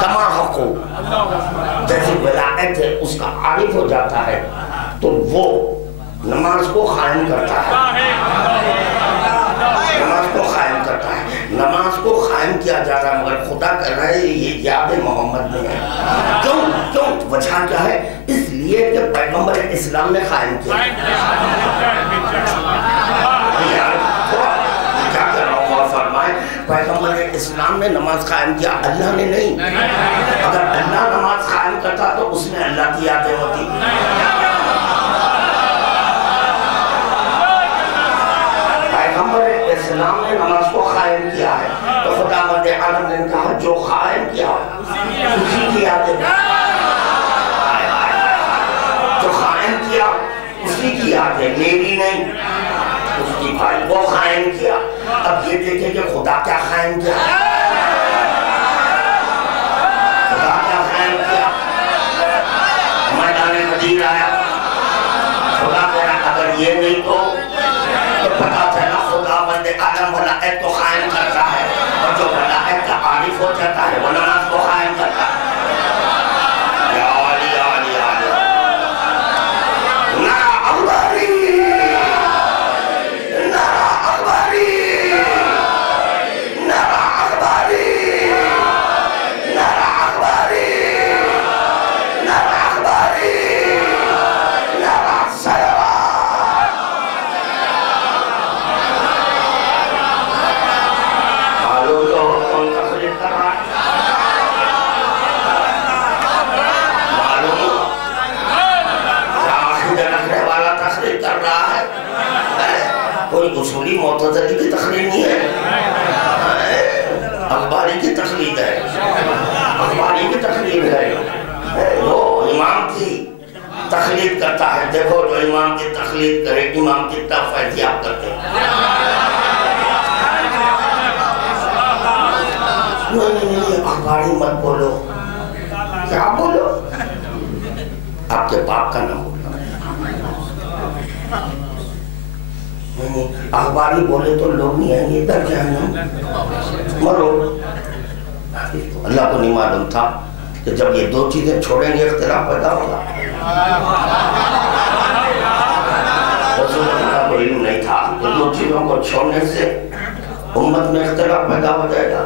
کما حق ہو، جیسے ولایت ہے اس کا عارف ہو جاتا ہے تو وہ نماز کو قائم کرتا ہے، نماز کو قائم کرتا ہے۔ نماز کو قائم کیا جا رہا ہے مگر خدا کہہ رہا ہے یہ یاد محمد میں ہے۔ کیوں وجہ کیا ہے؟ اس لیے کہ پیغمبر اسلام نے قائم کیا۔ کیا کہہ رہا ہوں اور فرمائے، پیغمبر اسلام نے نماز قائم کیا، اللہ نے نہیں۔ اگر اللہ نماز قائم کرتا تو اس میں اللہ کی یادیں ہوتی۔ پیغمبر اسلام نے نماز کو قائم کیا ہے تو خداوند عالم نے کہا جو قائم کیا اسی کی یادیں، جو قائم کیا اسی کی یادیں، میری نہیں اس کی بھائی، وہ قائم کیا۔ اب یہ دیکھیں کہ خدا کیا قائم کیا، خدا کیا قائم کیا، میدان غدیر آیا، خدا کہہ رہا اگر یہ نہیں تو پتا چلا خداوند عالم ولایت کو قائم کرتا ہے، اور جو ولایت کا عارف ہو جاتا ہے وہ نماز کو قائم کرتا ہے۔ یا علی علی علی نعرہ اکبری، نعرہ اکبری، نعرہ اکبری، نعرہ اکبری، نعرہ اکبری، نعرہ صلوات۔ کوئی اصولی معتزلی کی تقریر نہیں ہے، اخباری کی تقریر ہے، اخباری کی تقریر ہے، وہ امام کی تقلید کرتا ہے۔ دیکھو جو امام کی تقلید کرے امام کی طرف احتیاط کرتے ہیں۔ نہیں اخباری مت بولو، کیا بولو، آپ کے باپ کا نام بولو۔ اخباری بولے تو لوگ نہیں آئیں گے، در جہنم مرو۔ اللہ کو نہیں معلوم تھا کہ جب یہ دو چیزیں چھوڑیں گے اختلاف پیدا ہوگا، رسول اللہ کو علم نہیں تھا کہ دو چیزوں کو چھوڑنے سے امت میں اختلاف پیدا ہو جائے گا۔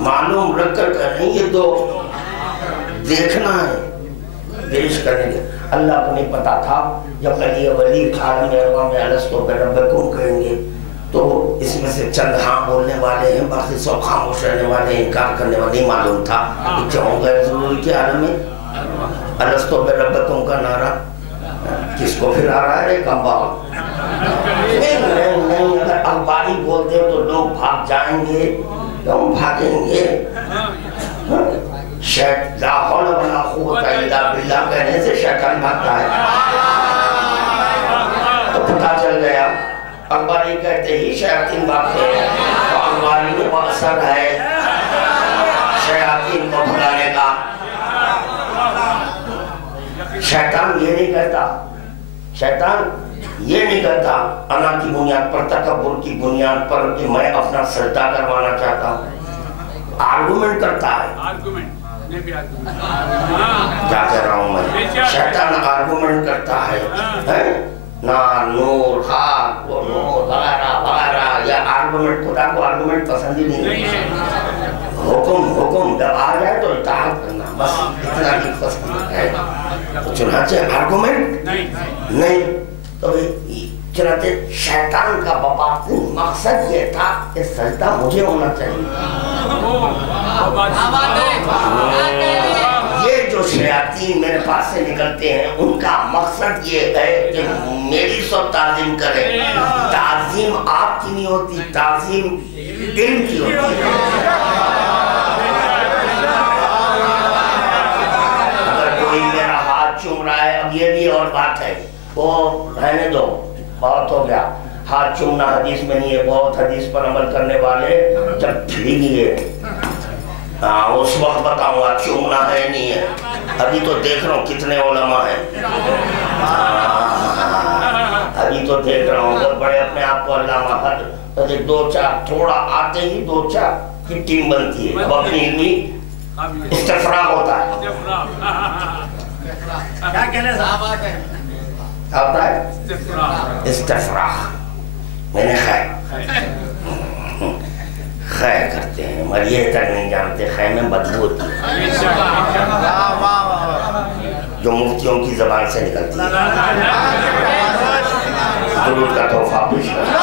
معلوم رکھ کر کہ نہیں یہ دو دیکھنا ہے، پیش کریں گے۔ اللہ کو نہیں پتا تھا جب علی ولی عالم ارواح میں الستو بربکم کہیں گے تو اس میں سے چند ہاں بولنے والے ہیں، باقی سب خاموش رہنے والے، انکار کرنے والے۔ نہیں معلوم تھا کہ کیوں غیر ضروری کے عالم میں الستو بربکم کا نعرہ کس کو پھر آ رہا ہے؟ کمباؤ نہیں، اگر اخباری بولتے تو لوگ بھاگ جائیں گے، کیوں بھاگیں گے؟ لا حول ولا قوت الا باللہ کہنے سے شیطان بھاگتا ہے۔ تو پتہ چل گیا اخباری کہتے ہی شیاطین بھاگتے ہیں، تو اخباری میں مقصد ہے شیاطین کو بھگانے کا۔ شیطان یہ نہیں کہتا، شیطان یہ نہیں کہتا انا کی بنیاد پر، تکبر کی بنیاد پر کہ میں اپنا سجدہ کروانا چاہتا ہوں، آرگومنٹ کرتا ہے۔ کیا کہہ رہا ہوں میں؟ شیطان آرگومنٹ کرتا ہے، نار، نور، خاک، نور وغیرہ وغیرہ، یا آرگومنٹ، خدا کو آرگومنٹ پسند ہی نہیں ہے۔ حکم جب آ جائے تو اطاعت کرنا، بس اتنا ہی پسند ہے۔ چنانچہ آرگومنٹ نہیں، تو چنانچہ شیطان کا باطن مقصد یہ تھا کہ سجدہ مجھے ہونا چاہیے۔ یہ جو شیاطین میرے پاس سے نکلتے ہیں ان کا مقصد یہ ہے کہ میری سب تعظیم کریں۔ تعظیم آپ کی نہیں ہوتی، تعظیم علم کی ہوتی ہے۔ اگر کوئی میرا ہاتھ چوم رہا ہے، اب یہ بھی اور بات ہے، وہ رہنے دو، بہت ہو گیا، ہاتھ چومنا حدیث میں نہیں ہے، بہت حدیث پر عمل کرنے والے جب بھیگ گئے اس وقت بتاؤں گا چومنا ہے نہیں ہے۔ ابھی تو دیکھ رہا ہوں کتنے علماء ہیں، ابھی تو دیکھ رہا ہوں اگر بڑے اپنے آپ کو علامہ حد دو چار تھوڑا آتے ہی دو چار کی ٹیم بنتی ہے، اب اپنی علمی استفراغ ہوتا ہے۔ کیا کہنے صاحب آتے ہیں؟ آتا ہے استفراغ، میں نے خیر کرتے ہیں مگر یہ تک نہیں جانتے خیر میں بدبو ہوتی ہے جو مفتیوں کی زبان سے نکلتی ہے۔ درود کا تحفہ پیش کریں۔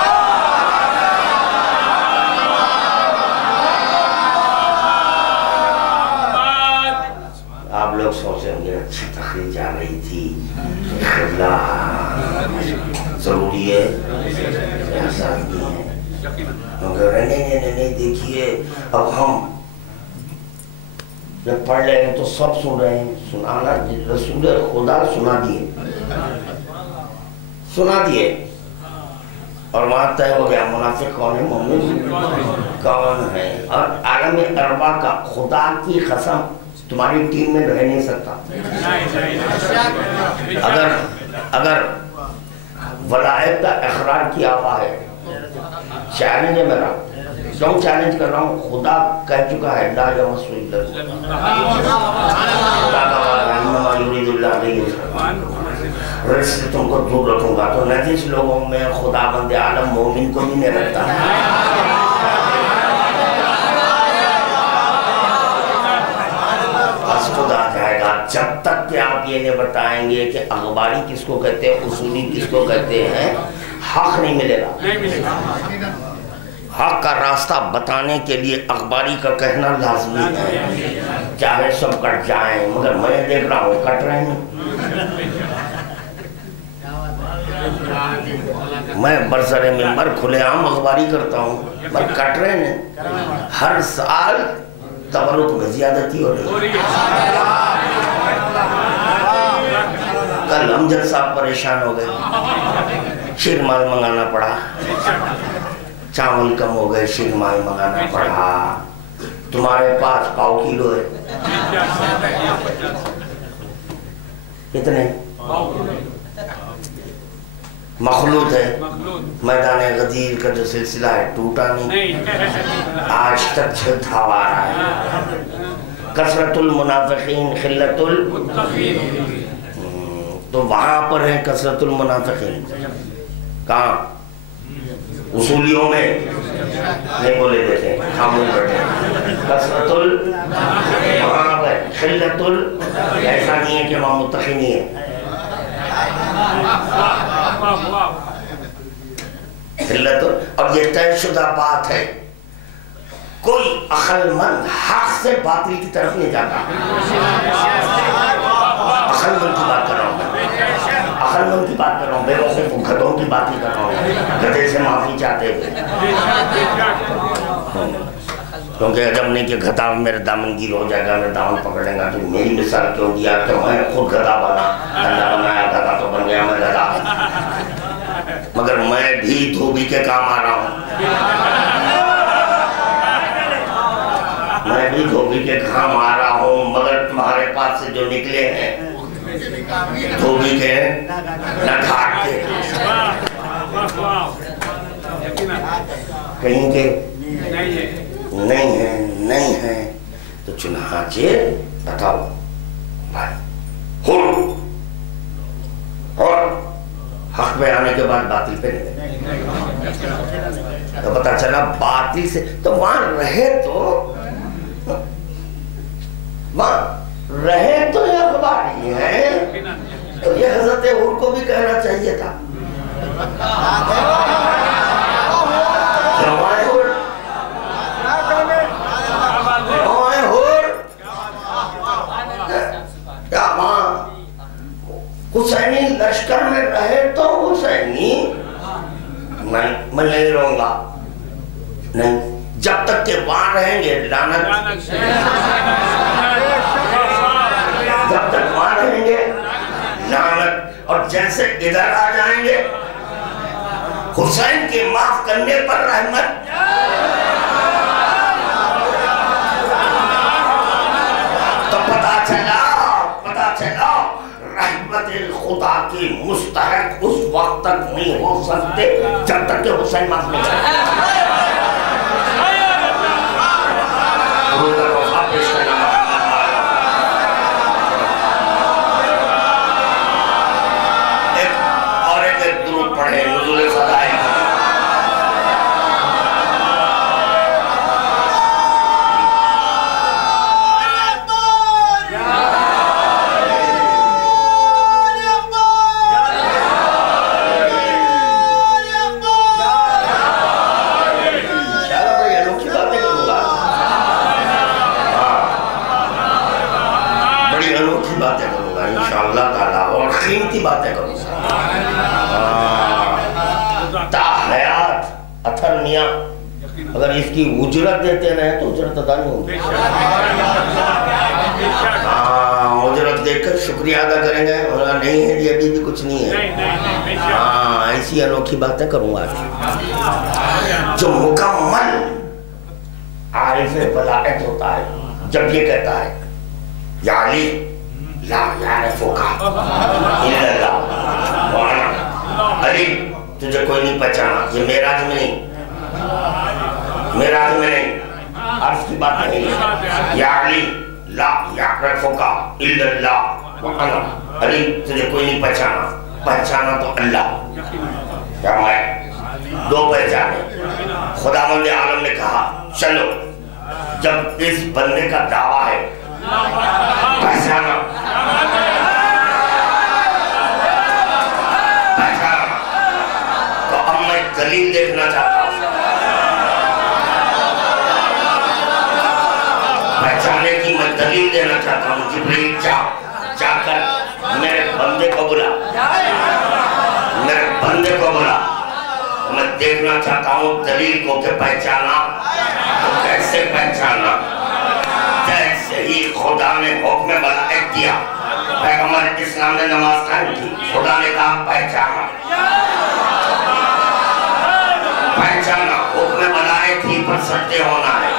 آپ لوگ سوچیں گے اچھی تقریر جا رہی تھی، قبلہ ضروری ہے ایسا نہیں ہے، مگر نہیں دیکھیے اب ہم جب پڑھ رہے ہیں تو سب سن رہے ہیں، سنانا رسول خدا سنا دیے اور وہاں طے ہو گیا منافق کون ہے مومن کون ہے۔ اور عالم اربع کا خدا کی قسم تمہاری ٹیم میں رہ نہیں سکتا۔ اگر ولایت کا اقرار کیا ہوا ہے، چیلنج ہے میرا، کیوں چیلنج کر رہا ہوں؟ خدا کہہ چکا ہے لا یمسہ الا رزق تم کو دور رکھوں گا، تو نجس لوگوں میں خدا بند عالم مومن کو بھی نہیں رکھتا۔ بس خدا جائے گا جب تک کہ آپ یہ نہیں بتائیں گے کہ اخباری کس کو کہتے ہیں، اصولی کس کو کہتے ہیں، حق نہیں ملے گا۔ حق کا راستہ بتانے کے لیے اخباری کا کہنا لازمی ہے، چاہے سب کٹ جائیں، مگر میں دیکھ رہا ہوں کٹ رہے ہیں۔ میں برسر ممبر کھلے عام اخباری کرتا ہوں، پر کٹ رہے ہیں، ہر سال تبرک میں زیادتی ہو رہی ہے۔ کل امجد صاحب پریشان ہو گئے، شیر مال منگانا پڑا، چاول کم ہو گئے، شیر مال منگانا پڑا۔ تمہارے پاس پاؤ کلو ہے، کتنے مخلوط ہے؟ میدان غدیر کا جو سلسلہ ہے ٹوٹا نہیں، آج تک چھلتا ہوا رہا ہے۔ کثرت المنافقین قلت المتقین، تو وہاں پر ہے کثرت المنافقین، کہاں؟ اصولیوں میں نہیں بولے دیتے، خاموش بیٹھے۔ کثرت وہاں پر قلت ایسا نہیں ہے کہ وہاں متقی نہیں ہے، قلت، اور یہ طے شدہ بات ہے، کوئی عقل مند حق سے باطل کی طرف نہیں جاتا۔ عقل مند کی بات کر رہا ہوں، عقل مند کی بات کر رہا ہوں، بے وقوف گدھوں کی بات نہیں کر رہا ہوں، گدھے سے معافی چاہتے ہوئے، کیونکہ جب نہیں کہ گدھا میرے دامن گیر ہو جائے گا، میرے دامن پکڑ لیں گا، تو میری مثال کیوں دیا کہ میں خود گدھا بنا، اللہ بنایا گدھا تو بن گیا میں گدھا، مگر میں بھی دھوبی کے کام آ رہا ہوں، میں بھی دھوبی کے کام آ رہا ہوں، مگر تمہارے پاس سے جو نکلے ہیں دھوبی کے نہ گھاٹ کے، کہیں کے نہیں ہے، تو چنانچہ بتاؤ بھائی، اور حق پہ آنے کے بعد باطل پہ نہیں، تو پتا چلا باطل سے، تو وہاں رہے تو یہ اخباری ہے، تو یہ حضرت حور کو بھی کہنا چاہیے تھا، حسینی لشکر میں رہے تو حسینی میں نہیں رہوں گا، نہیں وہاں رہیں گے لعنت، جب تک وہاں رہیں گے لعنت، اور جیسے ادھر آ جائیں گے حسین کے معاف کرنے پر رحمت، تو پتا چلا رحمت خدا کی مستحق اس وقت تک نہیں ہو سکتے جب تک کہ حسین معاف نہیں کرے۔ ایک درود پڑھے نزول فضائل۔ قیمتی باتیں کروں تا حیات اتھر میاں اگر اس کی اجرت دیتے رہے تو اجرت ادا نہیں ہوگی، اجرت دے کر شکریہ ادا کریں گے، نہیں ہے یہ ابھی بھی کچھ نہیں ہے، ایسی انوکھی باتیں کروں گا جو مکمل عارف بلاغت ہوتا ہے جب یہ کہتا ہے یا علی لا یعرفک الا اللہ وانا، علی تجھے کوئی نہیں پہچانا، یہ معراج میں نہیں، معراج میں نہیں، عرض کی بات نہیں ہے، یا علی لا یعرفک الا اللہ وانا، علی تجھے کوئی نہیں پہچانا، پہچانا تو اللہ، کیا ہے دو پہچانے۔ خداوند عالم نے کہا چلو جب اس بندے کا دعویٰ ہے پہچانا، تو اب میں دلیل دیکھنا چاہتا ہوں، پہچانے کی میں دلیل دینا چاہتا ہوں۔ جبریل جا کر میرے بندے کو بلا، میرے بندے کو بلا، میں دیکھنا چاہتا ہوں دلیل کو کہ پہچانا تو کیسے پہچانا۔ جیسے ہی خدا نے حکم بلائق دیا، پیغمبر اسلام نے نماز قائم کی، خدا نے کہا پہچانا، پہچانا، حکم بلائق ہی پر سجدے ہونا ہے۔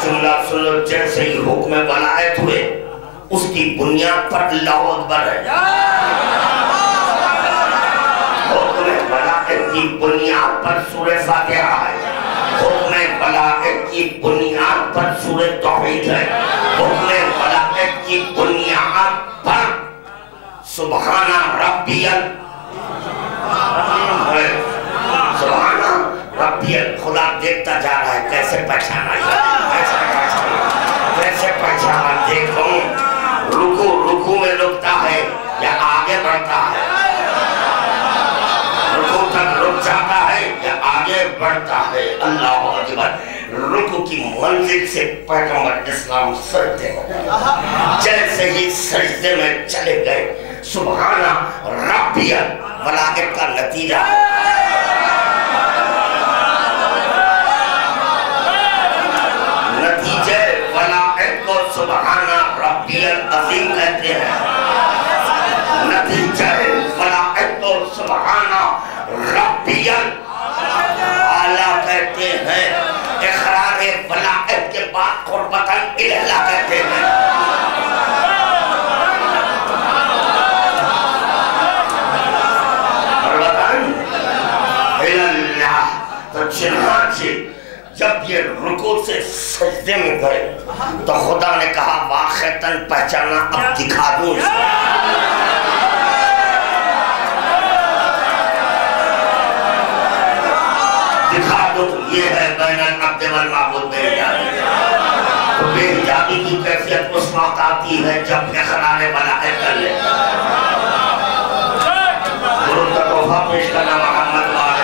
جملہ سن لو، جیسے ہی حکم بلائق ہوئے اس کی بنیاد پر اللہ اکبر ہے، حکم بلائق کی بنیاد پر سورہ فاتحہ ہے، حکم بلائق کی بنیاد پر سورہ توحید ہے، حکم بلائق کی بنیاد پر سبحان ربی سبحان ربی، خدا دیکھتا جا رہا ہے کیسے پہچانا ہے، کیسے پہچانا، دیکھوں رکو میں رکتا ہے یا آگے بڑھتا ہے، رکو تک رک جاتا ہے یا آگے بڑھتا ہے۔ اللہ اکبر، رکو کی منزل سے پیغمبر اسلام سجدے میں گئے، جیسے ہی سجدے میں چلے گئے سبحان ربی بلاغت کا نتیجہ سبحان ربی العظیم کہتے ہیں، نتیجہ بلائق کو سبحان ربی اعلیٰ کہتے ہیں، اقرار بلائق کے بعد قربتاً الہلہ کہتے ہیں۔ قربتاً الہلہ، تو چنانچہ جب یہ رکوع سے سجدے میں گئے تو خدا نے کہا واقعتاً پہچانا، اب دکھا دوں، دکھا دوں، یہ ہے بین العبد والمعبود بے حجابی۔ تو بے حجابی کی کیفیت اس وقت آتی ہے جب اقرار بلائق کر لے۔ درود کا تحفہ پیش کرنا محمد والے۔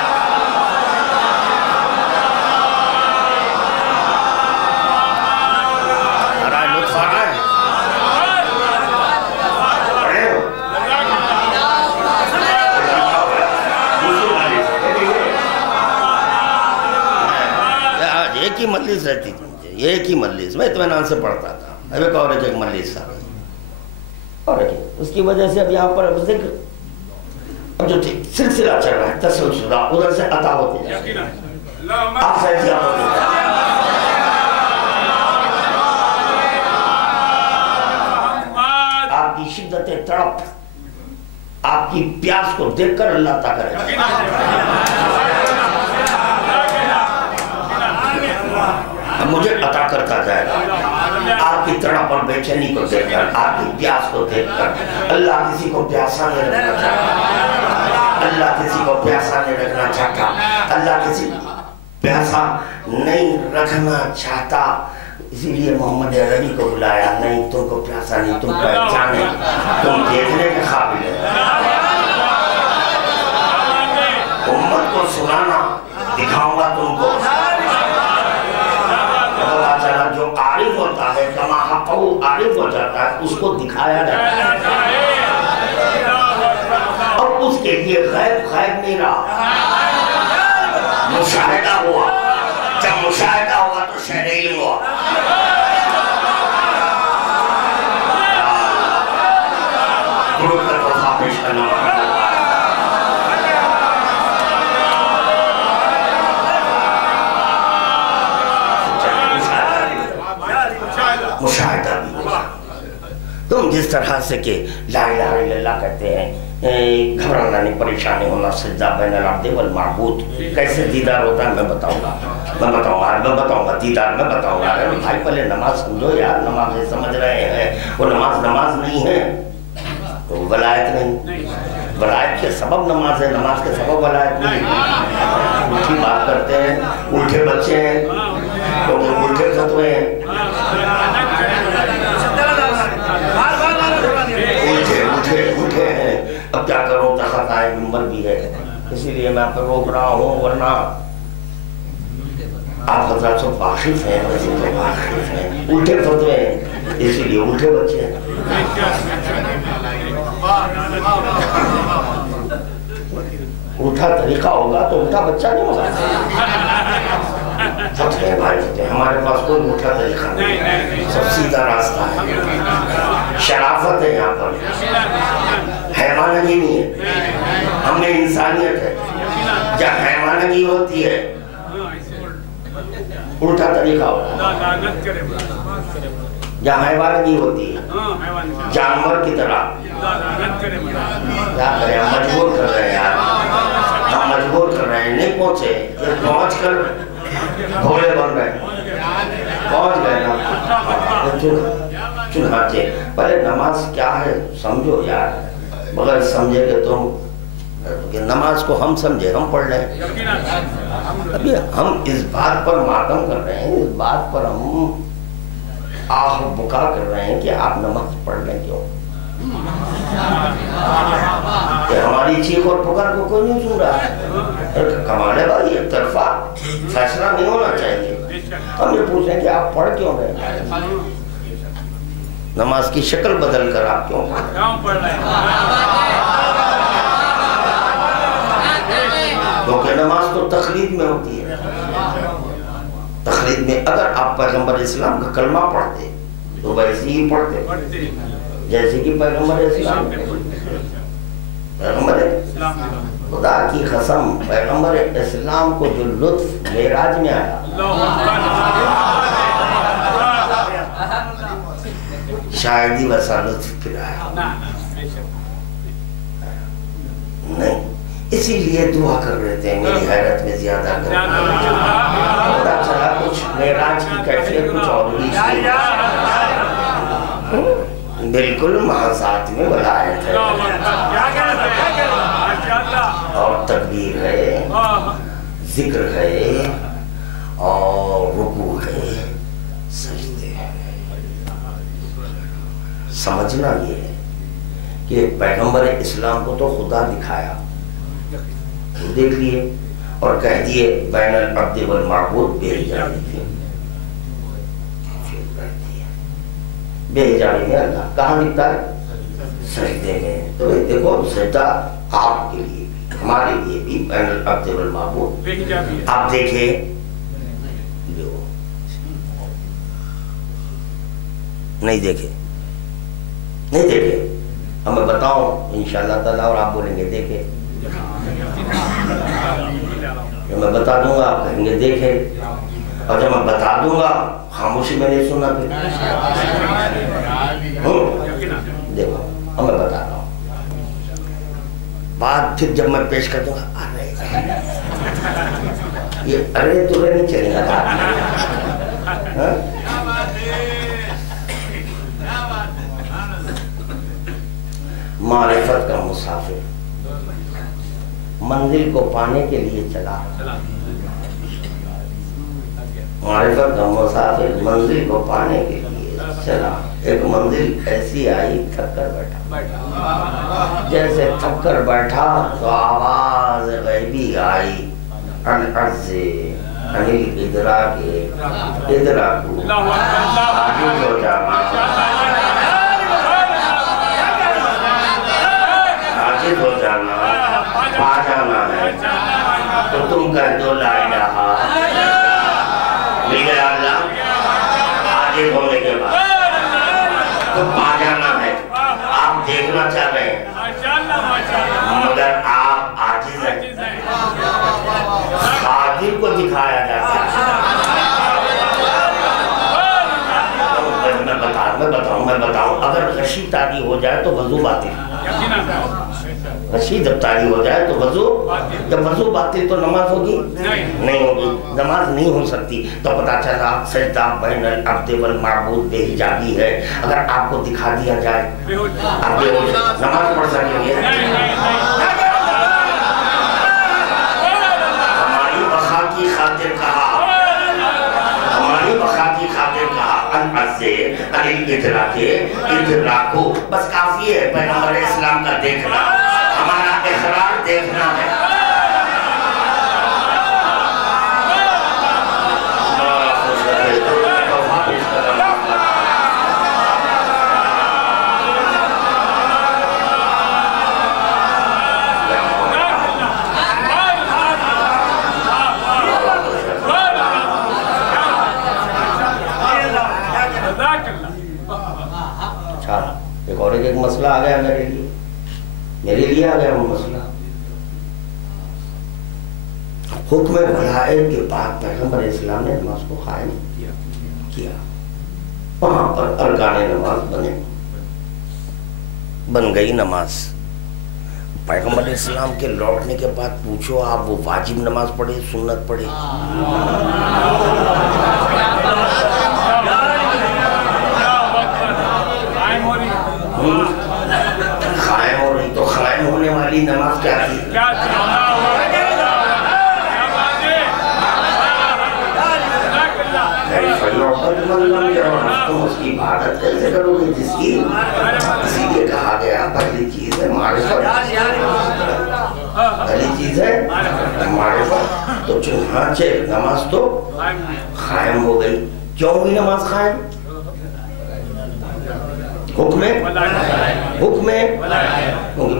مجلس رہتی تھی مجھے، یہ ایک ہی مجلس، میں اطمینان سے پڑھتا تھا، اب ایک اور ایک مجلس تھا، اور اس کی وجہ سے اب یہاں پر ذکر اب جو سلسلہ چل رہا ہے تسلسلہ ادھر سے عطا ہوتے جائے، آپ سے زیادہ ہوتے جائے، آپ کی شدت تڑپ، آپ کی پیاس کو دیکھ کر اللہ عطا کرے مجھے عطا کرتا جائے گا، آپ کی تڑپ اور بے چینی کو دیکھ کر، آپ کی پیاس کو دیکھ کر۔ اللہ کسی کو پیاسا نہیں رکھنا چاہتا، اللہ کسی کو پیاسا نہیں رکھنا چاہتا، اللہ کسی پیاسا نہیں رکھنا چاہتا، اسی لیے محمد عربی کو بلایا، نہیں تم کو پیاسا نہیں، تم پہچانے، تم دیکھنے کے قابل ہے، امت کو سنانا دکھاؤں گا تم کو، جو عارف ہوتا ہے کما حقو عارف ہو جاتا ہے، اس کو دکھایا جاتا ہے، اور اس کے لیے غیب نہیں رہا، مشاہدہ ہوا، جب مشاہدہ ہوا تو شہر علم ہوا، درود کا تحفہ پیش کرنا مشاہدہ بھی ہوگا۔ تم جس طرح سے کہ لا الہ الا اللہ کہتے ہیں، گھبرانا نہیں، پریشانی ہونا، سجدہ بین العبد والمعبود، کیسے دیدار ہوتا ہے میں بتاؤں گا، دیدار میں بتاؤں گا۔ بھائی پہلے نماز سمجھو یار، نماز سمجھ رہے ہیں، وہ نماز نہیں ہے تو ولایت نہیں، ولایت کے سبب نماز ہے، نماز کے سبب ولایت نہیں۔ اٹھی بات کرتے ہیں، اٹھے بچے ہیں، اٹھے فتوے ہیں، اٹھے ہیں، اب کیا کروں، تخت آئے منبر بھی ہے، اسی لیے میں آپ کو روک رہا ہوں، ورنہ آپ حضرات سب واقف ہیں، ویسے تو واقف ہیں، اٹھے فتوے ہیں، اسی لیے اٹھے بچے ہیں۔ اٹھا طریقہ ہوگا تو اٹھا بچہ نہیں ہوگا، فتوے بھائی فتوے، ہمارے پاس کوئی اٹھا طریقہ نہیں، سب سیدھا راستہ ہے، شرافت ہے یہاں پر، حیوانگی نہیں ہے، ہم میں انسانیت ہے، جب حیوانگی ہوتی ہے الٹا طریقہ ہوتا ہے، جہاں حیوانگی ہوتی ہے جانور کی طرح، کیا کریں ہم مجبور کر رہے ہیں یار، ہم مجبور کر رہے ہیں، نہیں پہنچے، یہ پہنچ کر گھوڑے بن رہے ہیں، پہنچ گئے نا، چنانچہ پہلے نماز کیا ہے سمجھو یار، بغیر سمجھے کہ تم نماز کو ہم سمجھے، ہم پڑھ لیں، ابھی ہم اس بات پر ماتم کر رہے ہیں، اس بات پر ہم آہ بکا کر رہے ہیں کہ آپ نماز پڑھ لیں کیوں، کہ ہماری چیخ اور پکار کو کوئی نہیں سن رہا ہے، کمال ہے بھائی، ایک طرفہ فیصلہ نہیں ہونا چاہیے، ہم یہ پوچھیں کہ آپ پڑھ کیوں رہے ہیں، نماز کی شکل بدل کر آپ کیوں پڑھ رہے ہیں، کیونکہ نماز تو تقلید میں ہوتی ہے، تقلید میں اگر آپ پیغمبر اسلام کا کلمہ پڑھتے تو ویسے ہی پڑھتے جیسے کہ پیغمبر اسلام، پیغمبر خدا کی قسم، پیغمبر اسلام کو جو لطف معراج میں آیا، شاید ہی ویسا لطف پھر آیا نہیں، اسی لیے دعا کر رہے تھے، میری حیرت میں زیادہ کرنا، پتا چلا کچھ معراج کی کیفیت کچھ اور بھی بالکل معاذات میں ولایت ہے، اور تکبیر ہے، ذکر ہے، اور رکوع ہے، سجدے ہیں۔ سمجھنا یہ ہے کہ پیغمبر اسلام کو تو خدا دکھایا، دیکھ لیے اور کہہ دیے بین العبد والمعبود بے حجابی تھی، بے حجابی میں اللہ کہاں دکھتا ہے؟ سجدے میں، تو دیکھو سجدہ آپ کے لیے بھی ہمارے لیے بھی بین العبد والمعبود، آپ دیکھیں نہیں دیکھے، نہیں دیکھے. اب میں بتاؤں انشاءاللہ تعالیٰ اور آپ بولیں گے دیکھے. میں بتا دوں گا آپ کہیں گے دیکھے، اور جب میں بتا دوں گا خاموشی میں نہیں سننا پھر. دیکھو اب میں بتا رہا ہوں بات، پھر جب میں پیش کر دوں گا ارے یہ ارے ترے نہیں چلے گا. معرفت کا مسافر منزل کو پانے کے لیے چلا، معرفت کا مسافر منزل کو پانے کے لیے چلا. ایک منزل ایسی آئی تھک کر بیٹھا، جیسے تھک کر بیٹھا تو آواز غیبی آئی، العرض انل ادراک ادراکو عاجز ہو جانا، عاجز ہو جانا پا جانا ہے. تو تم کہہ دو لا الہ، مل گیا اللہ. عاجز ہونے کے بعد تو پا جانا ہے. آپ دیکھنا چاہ رہے ہیں مگر آپ عاجز ہیں. قادر کو دکھایا جاتا ہے. میں بتاؤں اگر غشی تاری ہو جائے تو وضو باطل. غشی جب تاری ہو جائے تو وضو، جب وضو باطل تو نماز ہوگی نہیں ہوگی. نماز نہیں ہو سکتی. تو پتا چلا سجدہ بین العبد والمعبود بے حجابی ہے. اگر آپ کو دکھا دیا جائے آپ نماز پڑھ سکیں گے؟ ہماری بقا کی خاطر کہا، ہماری بقا کی خاطر کہا العرض انل ادراک ادراکو. بس کافی ہے پیغمبر اسلام کا دیکھنا، ہمارا اقرار دیکھنا ہے. ایک اور ایک مسئلہ آ گیا میرے لیے آ گیا وہ مسئلہ. حکم ولایت کے بعد پیغمبر اسلام نے نماز کو قائم کیا. وہاں پر ارکان نماز بن گئی نماز. پیغمبر اسلام کے لوٹنے کے بعد پوچھو آپ وہ واجب نماز پڑھے سنت پڑھے؟ قائم ہو رہی تو قائم ہونے والی نماز کیا تھی؟ تم اس کی عبادت کیسے کرو گے جس کی، اسی لیے کہا گیا پہلی چیز ہے معرفت، پہلی چیز ہے معرفت. تو چنانچہ نماز تو قائم ہو گئی. کیوں ہوئی نماز قائم؟ حکم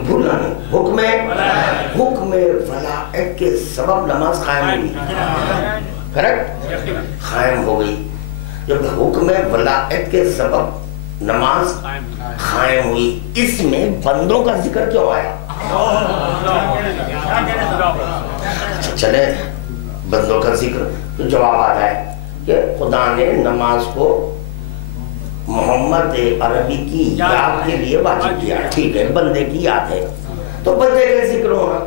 بھولنا نہیں، حکم ولایت کے سبب نماز قائم ہوئی. کریکٹ، قائم ہو گئی. جب حکم ولایت کے سبب نماز قائم ہوئی، اس میں بندوں کا ذکر کیوں آیا؟ چلے بندوں کا ذکر تو جواب آ جائے کہ خدا نے نماز کو محمد عربی کی یاد کے لیے واجب کیا. ٹھیک ہے، بندے کی یاد ہے تو بندے کا ذکر ہونا.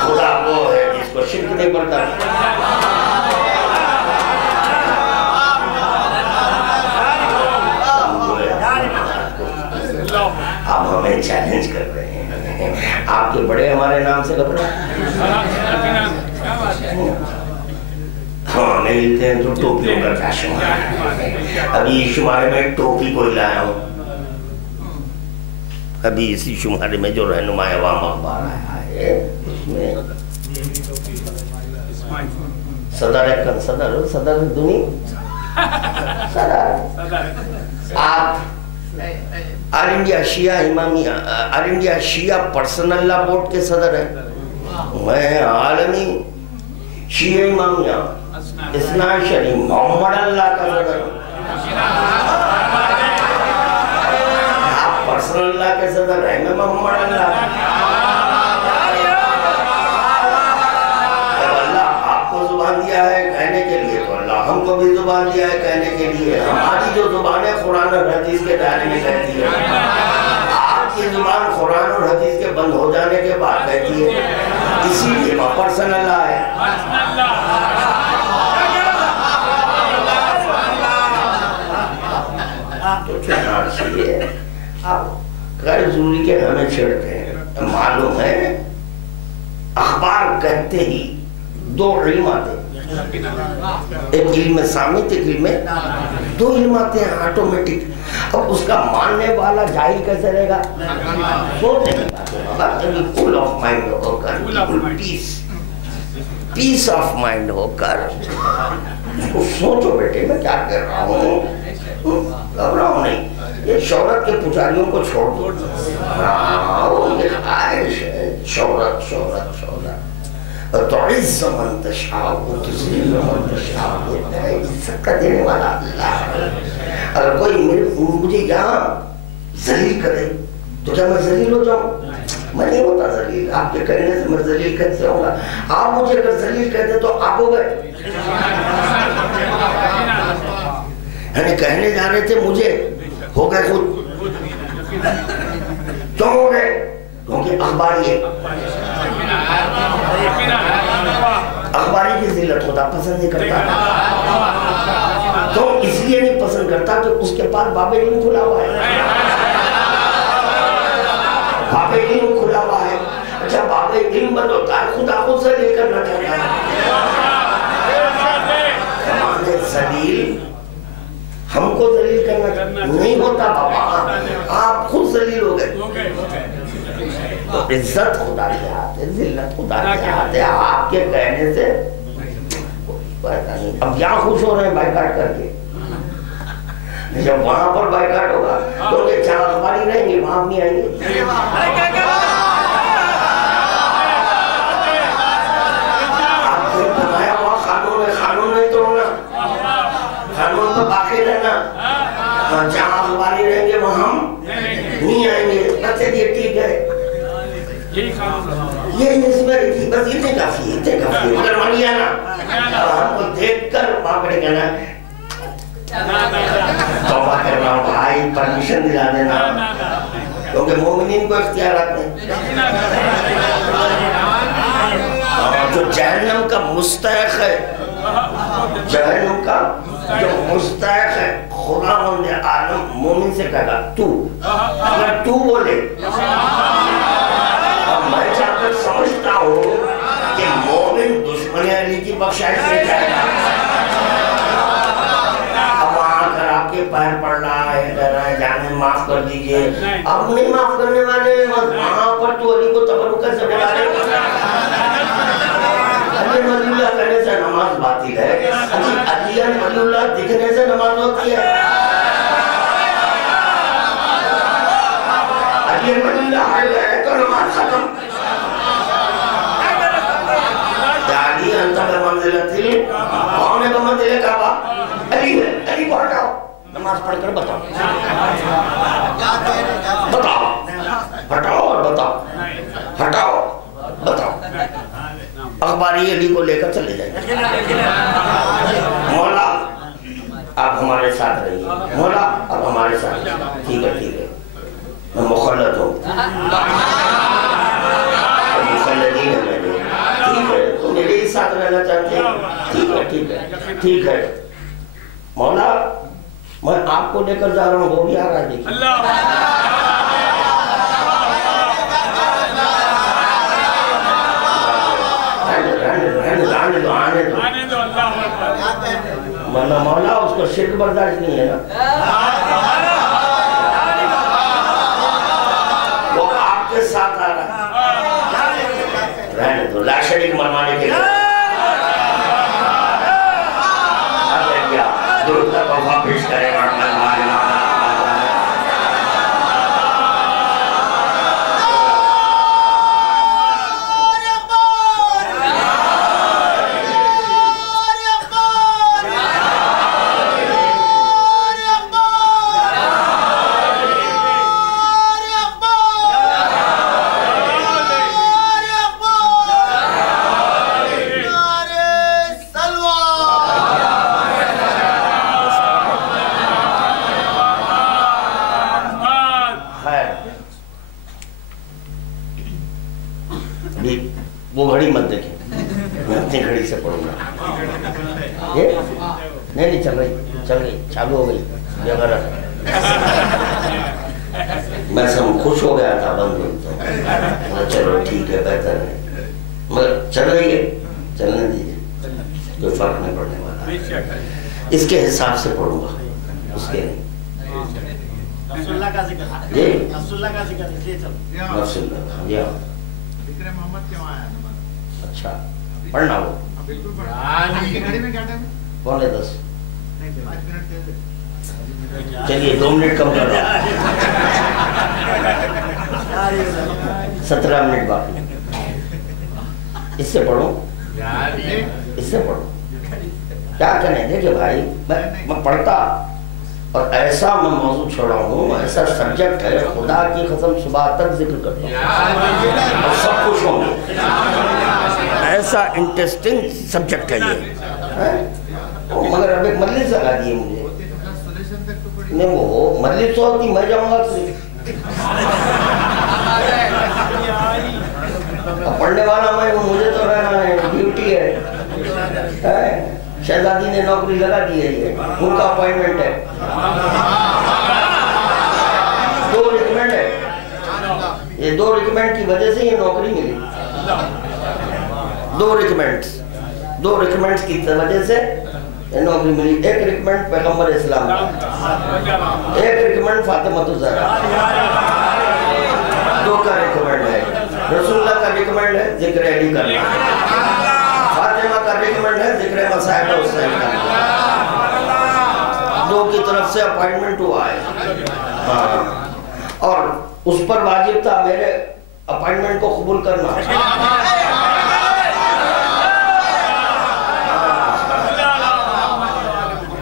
خدا وہ ہے جس کو شرک نہیں پڑتا. آپ ہمیں چیلنج کر رہے ہیں. آپ کے بڑے ہمارے نام سے گھبرا. ہاں نہیں ملتے ہیں تو ٹوپیوں کا کیا شمار ہے. ابھی شمارے میں ٹوپی کو لایا ہوں. ابھی اسی شمارے میں جو رہنما عوام اخبار آیا ہے اس میں صدر دنی آپ آل انڈیا شیعہ امامیہ، آل انڈیا شیعہ پرسنل لا بورڈ کے صدر ہیں. میں عالمی شیعہ امامیہ اثنا عشری محمد اللہ کا صدر. آپ پرسنل اللہ کے صدر ہیں، میں محمد اللہ. جب اللہ آپ کو زبان دیا ہے کہنے کے لیے تو اللہ ہم کو بھی زبان دیا ہے کہنے کے لیے. ہماری جو زبان ہے قرآن اور حدیث کے دائرے میں کہتی ہے، آپ کی زبان قرآن اور حدیث کے بند ہو جانے کے بعد کہتی ہے. اسی لیے وہ پرسنل اللہ ہے. تو چنانچہ یہ آپ غیر ضروری کے ہمیں چھڑتے ہیں. معلوم ہے اخبار کہتے ہی دو علم آتے ہیں، ایک علم سامت، ایک علم، دو علم آتے ہیں آٹومیٹک. اب اس کا ماننے والا جاہل کیسے رہے گا؟ سوچ نہیں پاتے. فل آف مائنڈ ہو کر، پیس آف مائنڈ ہو کر سوچو بیٹے میں کیا کر رہا ہوں، گھبراؤ نہیں. یہ شہرت کے پجاریوں کو چھوڑ دو. یہ خواہش ہے شہرت شہرت شہرت. تعز من تشاء وتذل من تشاء. عزت کا دینے والا اللہ. اگر کوئی مجھے یہاں ذلیل کرے تو کیا میں ذلیل ہو جاؤں؟ میں نہیں ہوتا ذلیل. آپ کے کہنے سے میں ذلیل کیسے ہوں گا؟ آپ مجھے اگر ذلیل کہتے تو آپ ہو گئے. یعنی کہنے جا رہے تھے مجھے، ہو گئے خود. کیوں ہو گئے؟ کیونکہ اخباری ہے. اخباری کی ذلت خدا پسند نہیں کرتا. تو اس لیے نہیں پسند کرتا کہ اس کے پاس باب علم کھلا ہوا ہے. باب علم کھلا ہوا ہے. اچھا باب علم بند ہوتا ہے، خدا خود سے ذلیل کرنا چاہتا ہے. ہمارے ذلیل ہم کو ذلیل کرنا نہیں ہوتا بابا، آپ خود ذلیل ہو گئے. تو عزت خدا کے ہاتھ ہے، ذلت خدا کے ہاتھ ہے. آپ کے کہنے سے اب یہاں خوش ہو رہے ہیں بائیکاٹ کر کے. جب وہاں پر بائیکاٹ ہوگا تو یہ چار اخباری رہیں گے، وہاں نہیں آئیں گے. آپ کو بنایا ہوا قانون ہے، قانون نہیں توڑنا، قانون پر باقی رہنا. جہاں اخباری رہیں گے وہاں ہم نہیں آئیں گے. بچے یہ ٹھیک ہے، یہ اس میں بس اتنے کافی ہے، اتنے کافی ہے. مگر وہاں آنا ہم کو دیکھ کر وہاں پر کہنا توبہ کرنا بھائی، پرمیشن دلا دینا، کیونکہ مومنین کو اختیارات ہیں. جو جہنم کا مستحق ہے، جہنم کا جو مستحق ہے، خداوند عالم مومن سے کہا تو، اگر تو بولے میں جا کر سمجھتا ہوں کہ مومن دشمن علی کی بخشائش میں جائے گا. اب وہاں کر آپ کے پیر پڑ رہا ہے، کہہ رہا ہے جانے معاف کر دیجئے. اب نہیں معاف کرنے والے، وہاں پر تو علی کو تبرک سے بلا رہے. علی ولی اللہ کہنے سے نماز باطل ہے. علی ولی اللہ دکھنے سے نماز ہوتی ہے. علی ولی اللہ ہے تو نماز ختم. علی انت بمنزلتی، کون ہے بمنزل کعبہ؟ علی ہے. علی کو ہٹاؤ، نماز پڑھ کر بتاؤ، بتاؤ، ہٹاؤ اور بتاؤ، ہٹاؤ بتاؤ. اخباری علی کو لے کر چلے جائیں. مولا آپ ہمارے ساتھ رہیے، مولا آپ ہمارے ساتھ رہیے. ٹھیک ہے ٹھیک ہے، میں مخلد ہوں، مخلدین ہے میں. ٹھیک ہے تو میرے ہی ساتھ رہنا چاہتے ہیں. ٹھیک ہے ٹھیک ہے ٹھیک ہے مولا، میں آپ کو لے کر جا رہا ہوں، وہ بھی آ رہا ہے. دیکھیں مولا اس کو شرک برداشت نہیں ہے نا، وہ آپ کے ساتھ آ رہا ہے. رہنے دو، لا شریک منوانے کے لیے درود کا تحفہ پیش کرے. گھڑی مت دیکھیں، میں اپنی گھڑی سے پڑھوں گا. یہ نہیں چل گئی چالو ہو گئی یہ غلط. میں سب خوش ہو گیا تھا بند ہوئی تو چلو ٹھیک ہے بہتر ہے، مگر چل رہی ہے چلنے دیجیے، کوئی فرق نہیں پڑنے والا. اس کے حساب سے پڑھوں گا، اس کے نہیں. رسول اللہ کا ذکر، جی رسول اللہ کا ذکر اس لیے چل رسول اللہ. یا ذکر محمد کیوں آیا نماز؟ اچھا پڑھنا ہو بالکل پڑھنا. آپ کی گھڑی میں کیا ٹائم ہے؟ 9:45. نہیں 5 منٹ دے دے. چلیے 2 منٹ کم کر رہا ہوں، 17 منٹ باقی. اس سے پڑھوں، اس سے پڑھوں. کیا کریں؟ دیکھیں بھائی میں پڑھتا اور ایسا میں موضوع چھوڑا ہوں، ایسا سبجیکٹ ہے خدا کی قسم صبح تک ذکر کرتا ہوں اور سب خوش ہوں گے. ایسا انٹرسٹنگ سبجیکٹ ہے یہ، مگر اب ایک مجلس لگا دیے مجھے. نہیں وہ مجلس تو ہوتی میں جاؤں گا پڑھنے والا میں ہوں، مجھے تو رہنا ہے، ڈیوٹی ہے. شہزادی نے نوکری لگا دی ہے، یہ ان کا اپائنٹمنٹ ہے. 2 ریکمنڈ ہے، یہ 2 ریکمنڈ کی وجہ سے یہ نوکری ملی. 2 ریکمنڈ کی وجہ سے یہ نوکری ملی. ایک ریکمنڈ پیغمبر اسلام کا، ایک ریکمنڈ فاطمہ الزہرا. 2 کا ریکمنڈ ہے. رسول اللہ کا ریکمنڈ ہے ذکر علی کرنا، فاطمہ کا ریکمنڈ ہے ذکر مصاحب حسین کرنا. 2 کی طرف سے اپائنٹمنٹ ہوا ہے. اور اس پر واجب تھا میرے اپائنٹمنٹ کو قبول کرنا.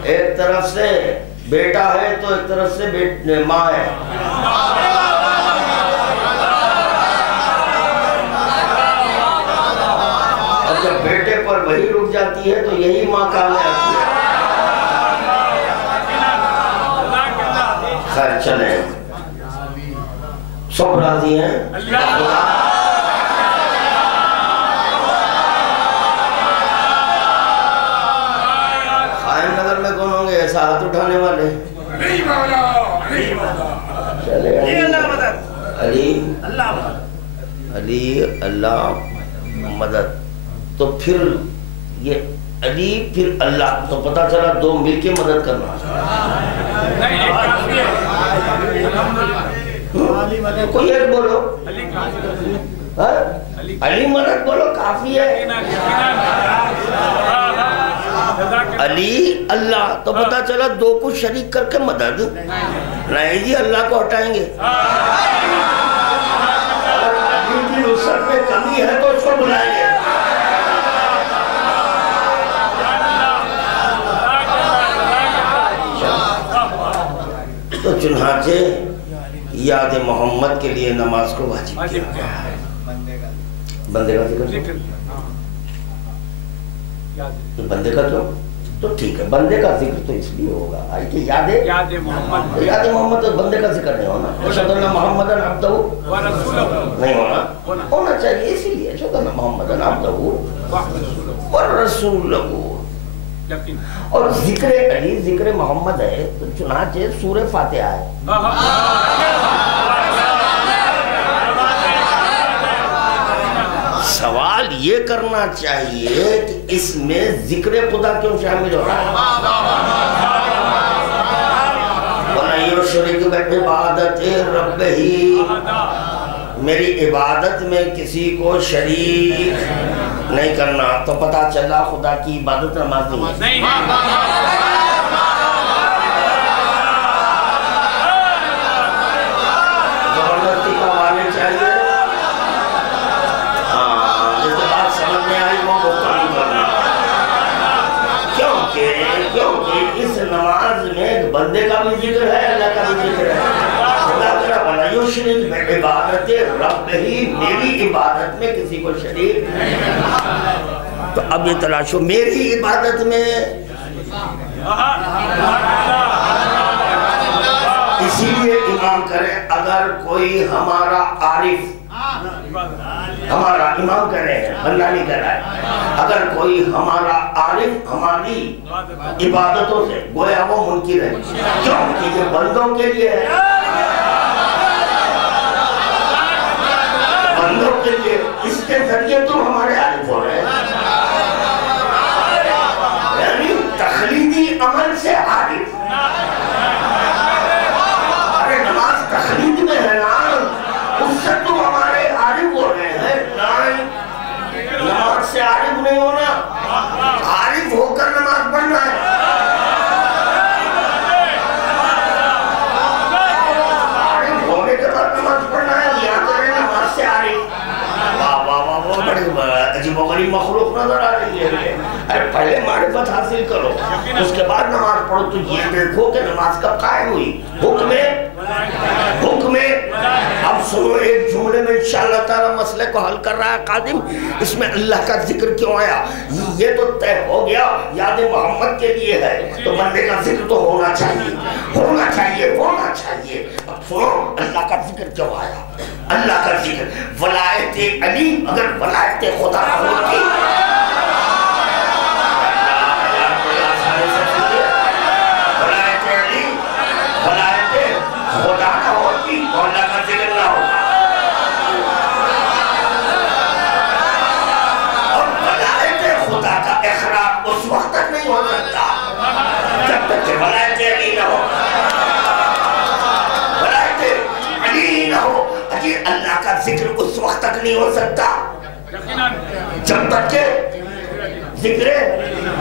ایک طرف سے بیٹا ہے تو ایک طرف سے ماں ہے. اور جب بیٹے پر وہی رک جاتی ہے تو یہی ماں کام میں آتی ہے. خیر چلیں، سب راضی ہیں. قائم نگر میں کون ہوں گے ایسا ہاتھ اٹھانے والے؟ چلے علی اللہ مدد. تو پھر یہ علی پھر اللہ، تو پتہ چلا 2 مل کے مدد کرنا. کوئی ایک بولو، علی مدد بولو کافی ہے. علی اللہ تو پتہ چلا 2 کو شریک کر کے مدد. نہیں جی اللہ کو ہٹائیں گے. علی کی نصرت میں کمی ہے تو اس کو بلائیں گے. تو چنانچہ یاد محمد کے لیے نماز کو واجب کیا گیا. بندے کا ذکر، بندے کا کیوں؟ تو ٹھیک ہے بندے کا ذکر تو اس لیے ہوگا کہ یاد محمد تو بندے کا ذکر نہیں ہونا. اشہد ان محمدًا عبدہ نہیں ہونا چاہیے، اسی لیے اشہد ان محمدًا عبدہ ورسولہ. اور ذکر علی ذکر محمد ہے تو چنانچہ سورہ فاتحہ ہے. سوال یہ کرنا چاہیے کہ اس میں ذکر خدا کیوں شامل ہو رہا ہے؟ وَلَن يُشْرِكْ بِعِبَادَتِ رَبِّهِ، میری عبادت میں کسی کو شریک نہیں کرنا. تو پتہ چلا خدا کی عبادت نماز نہیں ہے. زبردستی کا والے چاہیے. جس بات سمجھ میں آئی وہ گفتگو کرنا. کیونکہ اس نماز میں بندے کا بھی ذکر ہے، اللہ کا بھی ذکر ہے. عبادت رب ہی، میری عبادت میں کسی کو شریک. تو اب یہ تلاشو میری عبادت میں. اسی لیے امام کرے اگر کوئی ہمارا عارف ہمارا امام کہہ رہے ہیں، بندہ نہیں کہہ رہا ہے۔ اگر کوئی ہمارا عارف ہماری عبادتوں سے گویا وہ منکر ہے، کیوں کہ یہ بندوں کے لیے ہے، بندوں کے لیے، اس کے ذریعے تو ہمارے عارف ہو رہے ہیں، یعنی تخلیدی عمل سے عارف۔ ارے نماز تخلیدی میں ہے نا، اس سے تو ہمارے عارف ہو رہے ہیں، نماز سے عارف نہیں ہونا، عارف ہو کر نماز پڑھنا ہے۔ عارف ہونے کے بعد نماز پڑھنا ہے، یہاں کریں نماز سے عارف۔ واہ واہ واہ واہ، بڑی عجیب و غریب مخلوق نظر آ رہی ہے۔ ارے پہلے معرفت حاصل کرو، اس کے بعد نماز پڑھو، تو یہ دیکھو کہ نماز کب قائم ہوئی۔ حکم اب سنو، ایک جملے میں انشاءاللہ تعالی مسئلے کو حل کر رہا ہے قادم، اس میں اللہ کا ذکر کیوں آیا؟ یہ تو طے ہو گیا یاد محمد کے لیے ہے، تو بندے کا ذکر تو ہونا چاہیے، ہونا چاہیے، ہونا چاہیے۔ اب سنو اللہ کا ذکر کیوں آیا؟ اللہ کا ذکر ولایت علی اگر ولایت خدا ہوتی، خدا نہ ہوتی تو اللہ کا ذکر نہ ہوتا، اور ولایت خدا کا اقرار اس وقت تک نہیں ہو سکتا جب تک کہ ولایت علی نہ ہو، ولایت علی نہ ہو۔ اجی اللہ کا ذکر اس وقت تک نہیں ہو سکتا جب تک کہ ذکر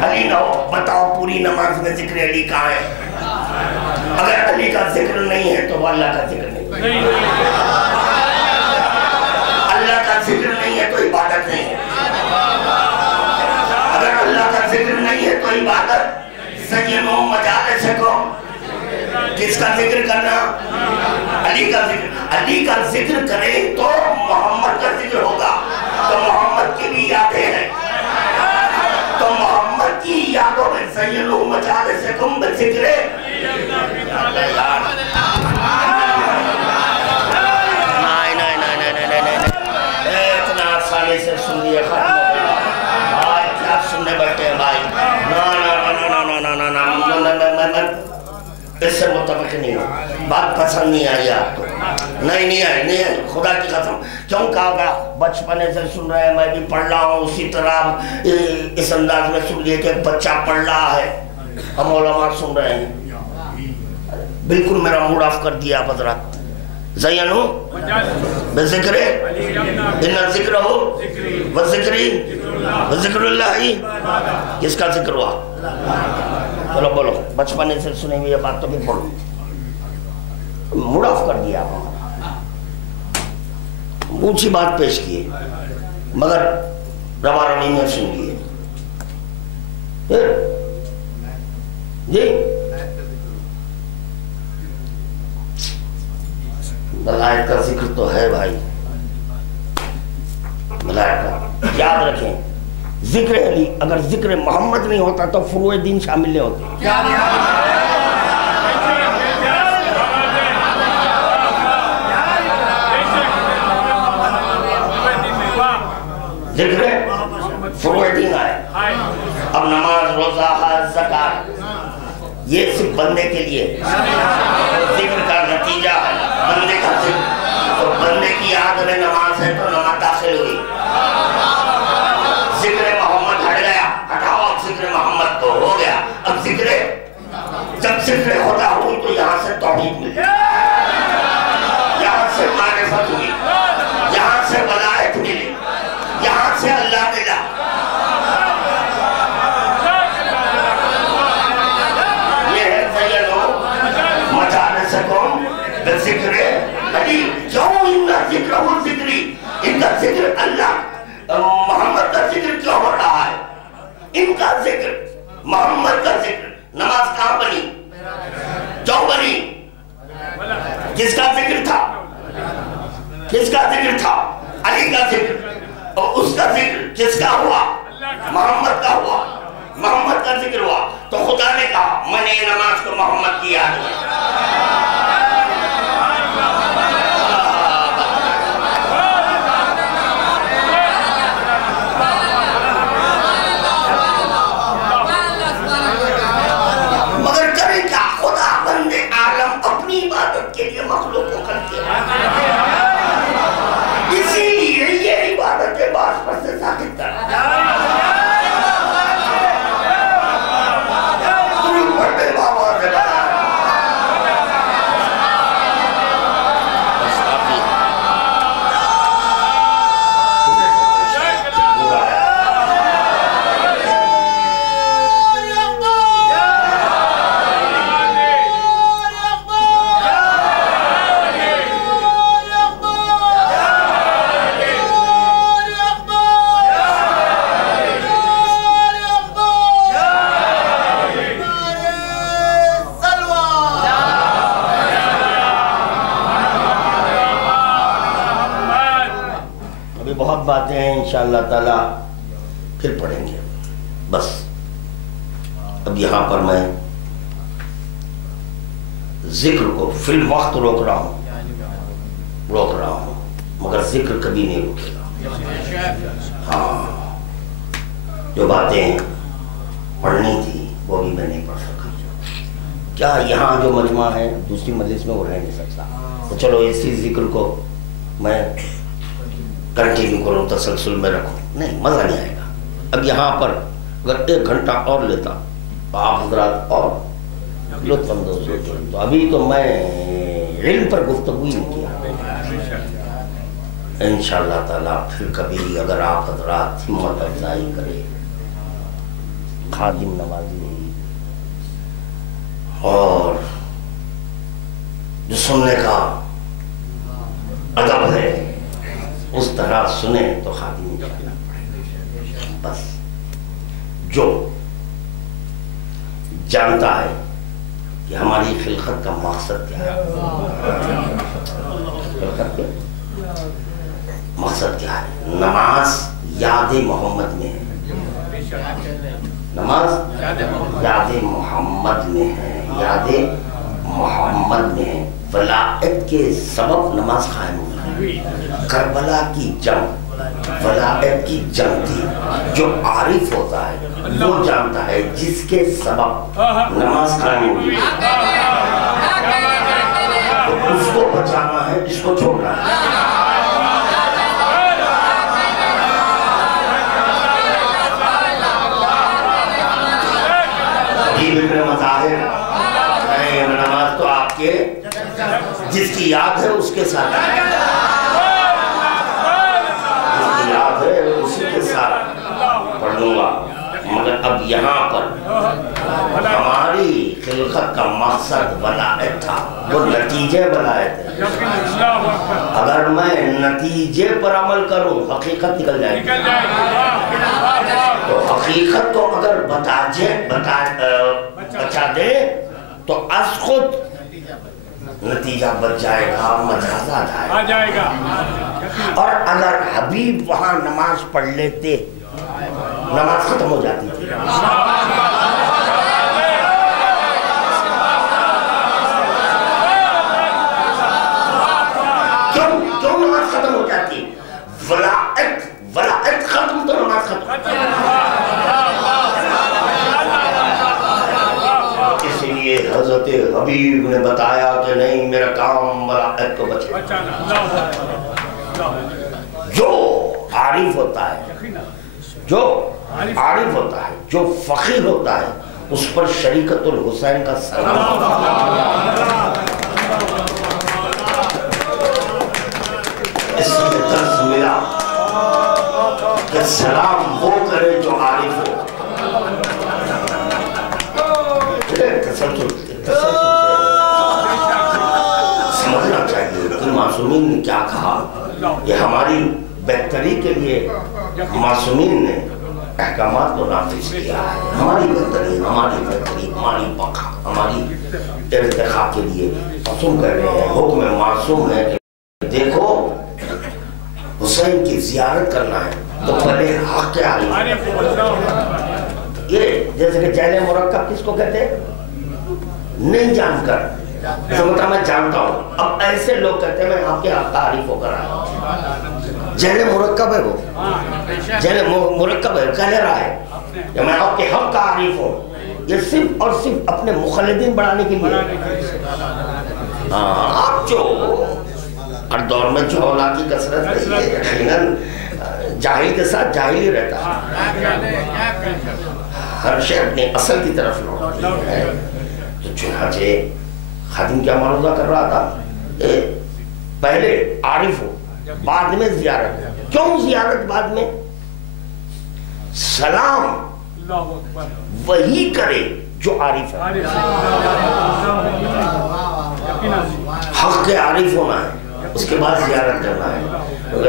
علی نہ ہو۔ بتاؤ پوری نماز میں ذکر علی کہاں ہے؟ اگر علی کا ذکر نہیں ہے تو وہ اللہ کا ذکر نہیں، اللہ کا ذکر نہیں ہے تو عبادت نہیں ہے، اگر اللہ کا ذکر نہیں ہے تو عبادت۔ زینوا مجالسکم، کس کا ذکر کرنا؟ علی کا ذکر۔ علی کا ذکر کریں تو محمد کا ذکر ہوگا، تو محمد کی بھی یادیں ہیں، تو محمد کی یادوں میں زینوا مجالسکم بذکر۔ اتنا آسانی سے سن لیے ختم ہو گیا بھائی، کیا سننے بیٹھے ہیں بھائی؟ اس سے متفق نہیں ہو، بات پسند نہیں آئی آپ کو؟ نہیں آئی، خدا کی قسم۔ کیوں کہا گیا؟ بچپنے سے سن رہے ہیں، میں بھی پڑھ رہا ہوں، اسی طرح اس انداز میں سن لیے کہ ایک بچہ پڑھ رہا ہے، ہم علماء سن رہے ہیں، بالکل میرا موڈ آف کر دیا آپ حضرات۔ زینوا بذکر، ان الذکر ہو وذکری وذکر اللہ، کس کا ذکر ہوا؟ چلو بولو، بچپنے سے سنے ہوئی یہ بات تو بھی پڑھو، موڈ آف کر دیا آپ، اونچی بات پیش کیے مگر روا روی میں سن لیے۔ جی ملائکہ کا ذکر تو ہے بھائی، ملائکہ یاد رکھیں، ذکر علی اگر ذکر محمد نہیں ہوتا تو فروع دین شامل نہیں ہوتے۔ ذکر فروع دین آئے۔ اب نماز، روزہ، حج، زکات یہ صرف بندے کے لیے، ذکر کا نتیجہ ہے بندے کا ذکر، تو بندے کی یاد میں نماز ہے تو نماز داخل ہوئی۔ ذکر محمد ہٹ گیا، ہٹاؤ اب ذکر محمد تو ہو گیا، اب ذکر، جب ذکر خدا ہوئی تو یہاں سے توحید ملی، یہاں سے معرفت ہوئی، یہاں سے ولایت ملی، یہاں سے اللہ ملا۔ ذکر علی، کیوں ان کا ذکر ہو ذکری، ان کا ذکر اللہ محمد کا ذکر کیوں ہو رہا ہے؟ ان کا ذکر محمد کا ذکر۔ نماز کہاں بنی؟ کیوں بنی؟ کس کا ذکر تھا؟ کس کا ذکر تھا؟ علی کا ذکر، اور اس کا ذکر کس کا ہوا؟ محمد کا ہوا، محمد کا ذکر ہوا، تو خدا نے کہا میں نے یہ نماز کو محمد کی یاد میں۔ عبادت کے لیے مخلوق کو خلق کیا، اسی لیے یہ عبادت کے بعد پر سے ساکت کر بڑے بابا سے باتیں ہیں انشاءاللہ تعالیٰ پھر پڑھیں گے. بس اب یہاں پر میں ذکر کو فی الوقت روک رہا ہوں مگر ذکر کبھی نہیں رکے گا. ہاں جو باتیں پڑھنی تھی وہ بھی میں نہیں پڑھ سکا. کیا یہاں جو مجمع ہے دوسری مجلس میں وہ رہ نہیں سکتا، تو چلو اسی ذکر کو میں کنٹینیو کروں، تسلسل میں رکھوں، نہیں مزہ نہیں آئے گا. اب یہاں پر اگر 1 گھنٹہ اور لیتا تو آپ حضرات اور لطف اندوز ہوتے. تو ابھی تو میں علم پر گفتگو ہی نہیں کیا. انشاءاللہ تعالیٰ پھر کبھی اگر آپ حضرات ہمت افزائی کرے، خادم نوازی اور جو سننے کا ادب ہے اس طرح سنیں تو خادم انشاءاللہ پڑھے گا. بس جو جانتا ہے کہ ہماری خلقت کا مقصد کیا ہے، خلقت کے مقصد کیا ہے، نماز یاد محمد میں ہے، نماز یاد محمد میں ہے، یاد محمد میں ہے. ولایت کے سبب نماز قائم ہوئی. کربلا کی جنگ ولایت کی جنگ تھی. جو عارف ہوتا ہے وہ جانتا ہے جس کے سبب نماز قائم ہوئی، تو اس کو بچانا ہے، اس کو چھوڑنا ہے. نماز تو آپ کے جس کی یاد ہے اس کے ساتھ، جس کی یاد ہے اسی کے ساتھ پڑھ لوں گا. مگر اب یہاں پر ہماری خلقت کا مقصد ولایت تھا، وہ نتیجے ولایت ہے. اگر میں نتیجے پر عمل کروں حقیقت نکل جائے گی. تو حقیقت کو اگر بچا دے تو از خود نتیجہ بچ جائے گا، مجاز آ جائے گا. اور اگر حبیب وہاں نماز پڑھ لیتے نماز ختم ہو جاتی تھی. کیوں نماز ختم ہو جاتی؟ ولایت ختم تو نماز ختم. اسی لیے حضرت حبیب نے بتایا کہ نہیں، میرا کام ولایت کو بچانا. جو عارف ہوتا ہے، جو عارف ہوتا ہے، جو فقیر ہوتا ہے، اس پر شریکت الحسین کا سلام ہوتا ہے. اس میں درس ملا کہ سلام وہ کرے جو عارف ہو. سمجھنا چاہیے کہ معصومین نے کیا کہا. یہ ہماری بہتری کے لیے معصومین نے احکامات کو نافذ کیا ہے. ہماری بہتری، ہماری بقا، ہماری ارتقاء کے لیے معصوم کر رہے ہیں. حکم معصوم ہے کہ دیکھو حسین کی زیارت کرنا ہے تو پہلے حق کے عالم. یہ جیسے کہ جیل مرکب کس کو کہتے ہیں؟ نہیں جان کر، مطلب میں جانتا ہوں. اب ایسے لوگ کہتے ہیں میں آپ کے حق کا عارف ہو کر آیا. جیل مرکب ہے، وہ جیل مرکب ہے، کہہ رہا ہے کہ میں آپ کے حق کا عارف ہوں. یہ صرف اور صرف اپنے مخلدین بڑھانے کے لیے. آپ جو ہر دور میں جوہلا کی کثرت رہی ہے، یقیناً جاہل کے ساتھ جاہل ہی رہتا ہے، ہر شے اپنے اصل کی طرف لوٹتی ہے۔ تو چنانچہ خادم کیا معروضہ کر رہا تھا، پہلے عارف ہو بعد میں زیارت۔ کیوں زیارت بعد میں؟ سلام وہی کرے جو عارف ہے، حق کے عارف ہونا ہے، اس کے بعد زیارت کرنا ہے۔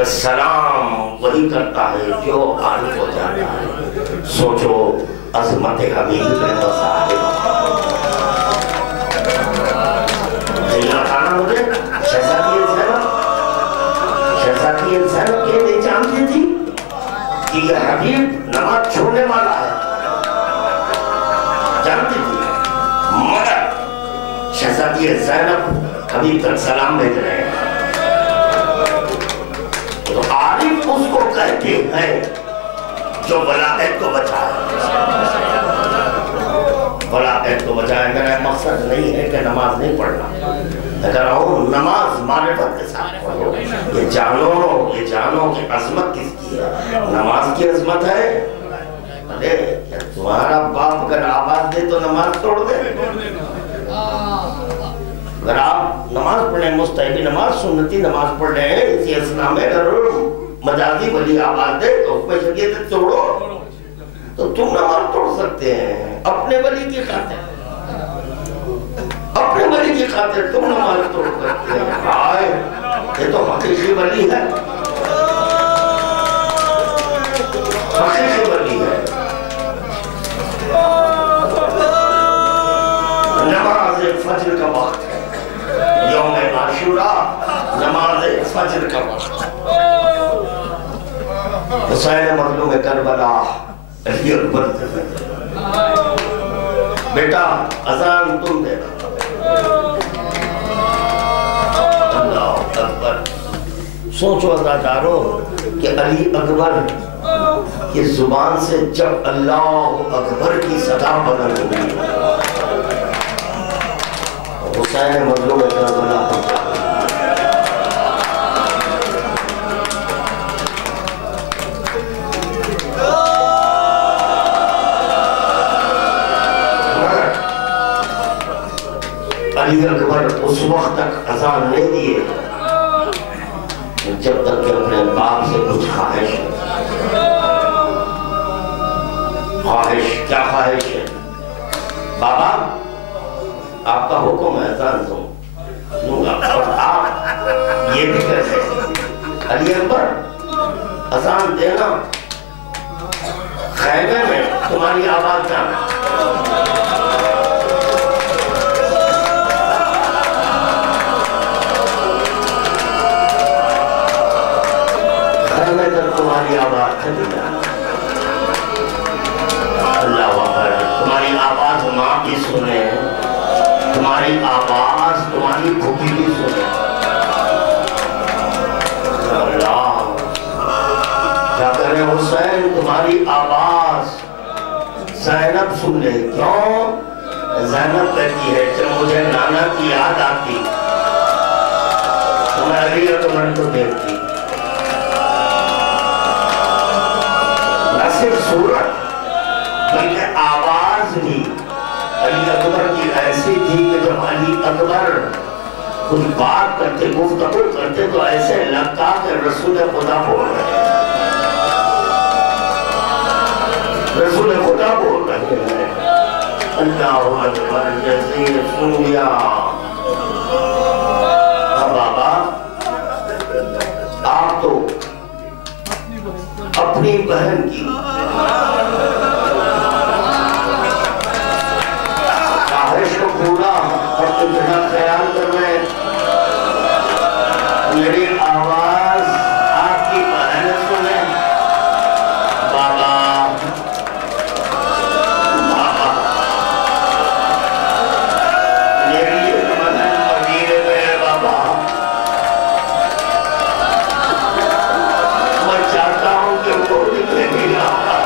سلام وہی کرتا ہے جو عارف ہو جاتا ہے۔ سوچو عظمت حبیب بن صاحب، دلہ کھانا مجھے شہزادی زینب کے نہیں جانتی تھی کہ یہ حبیب نماز چھوڑنے والا ہے، جانتی تھی، مگر شہزادی زینب حبیب تک سلام بھیج رہے ہیں۔ تو عارف اس کو کہتے ہیں جو ولایت کو بچائے، ولایت کو بچائے۔ میرا مقصد نہیں ہے کہ نماز نہیں پڑھنا، میں کہہ رہا ہوں نماز معرفت کے ساتھ پڑھو۔ یہ جانو کہ عظمت کس کی ہے، نماز کی عظمت ہے۔ ارے تمہارا باپ اگر آواز دے تو نماز توڑ دے؟ اگر آپ نماز پڑھیں، مستحبی نماز، سنتی نماز پڑھ رہے ہیں، اسی اسنا میں اگر مجازی ولی آواز دے تو حکم شریعت توڑو، تو تم نماز توڑ سکتے ہیں اپنے ولی کی خاطر، اپنے ولی کی خاطر تم نماز توڑ سکتے ہیں۔ آئے یہ تو حقیقی ولی ہے، حقیقی ولی ہے۔ نماز فجر کا وقت ہے، یوم عاشوراء نماز فجر کا وقت۔ حسین مظلوم کربلا علی اکبر بیٹا اذان تم دینا، اللہ اکبر۔ سوچو عزادارو کہ علی اکبر کی زبان سے جب اللہ اکبر کی صدا بلند ہوئی، حسین مظلوم کربلا پہنچا۔ علی اکبر اس وقت تک اذان نہیں دیے جب تک کہ اپنے باپ سے کچھ خواہش ہے۔ خواہش کیا خواہش ہے؟ بابا آپ کا حکم ہے اذان دوں گا، اور آپ یہ بھی کہتے ہیں علی اکبر اذان دینا، خیمے میں تمہاری آواز جانا۔ تمہاری آواز چلی جانا، اللہ اکبر۔ تمہاری آواز ماں بھی سنے، تمہاری آواز تمہاری پھوپھی بھی سنے۔ اللہ کیا کرے حسین، تمہاری آواز زینب سن لے۔ کیوں؟ زینب کہتی ہے جب مجھے نانا کی یاد آتی تو میں علی اکبر کو دیکھتی، صرف صورت بلکہ آواز بھی علی اکبر کی ایسی تھی کہ جب علی اکبر کچھ بات کرتے، گفتگو کرتے تو ایسے لگتا کہ رسول خدا بول رہے ہیں، رسول خدا بول رہے ہیں۔ اللہ اکبر، جیسے ہی سن لیا بابا آپ تو اپنی بہن کی خواہش کو پورا اور اتنا خیال کر رہے، میری آواز آپ کی بہن سنے۔ بابا بابا میری بہن مدینے میں ہے بابا، میں چاہتا ہوں کہ وہ میری آواز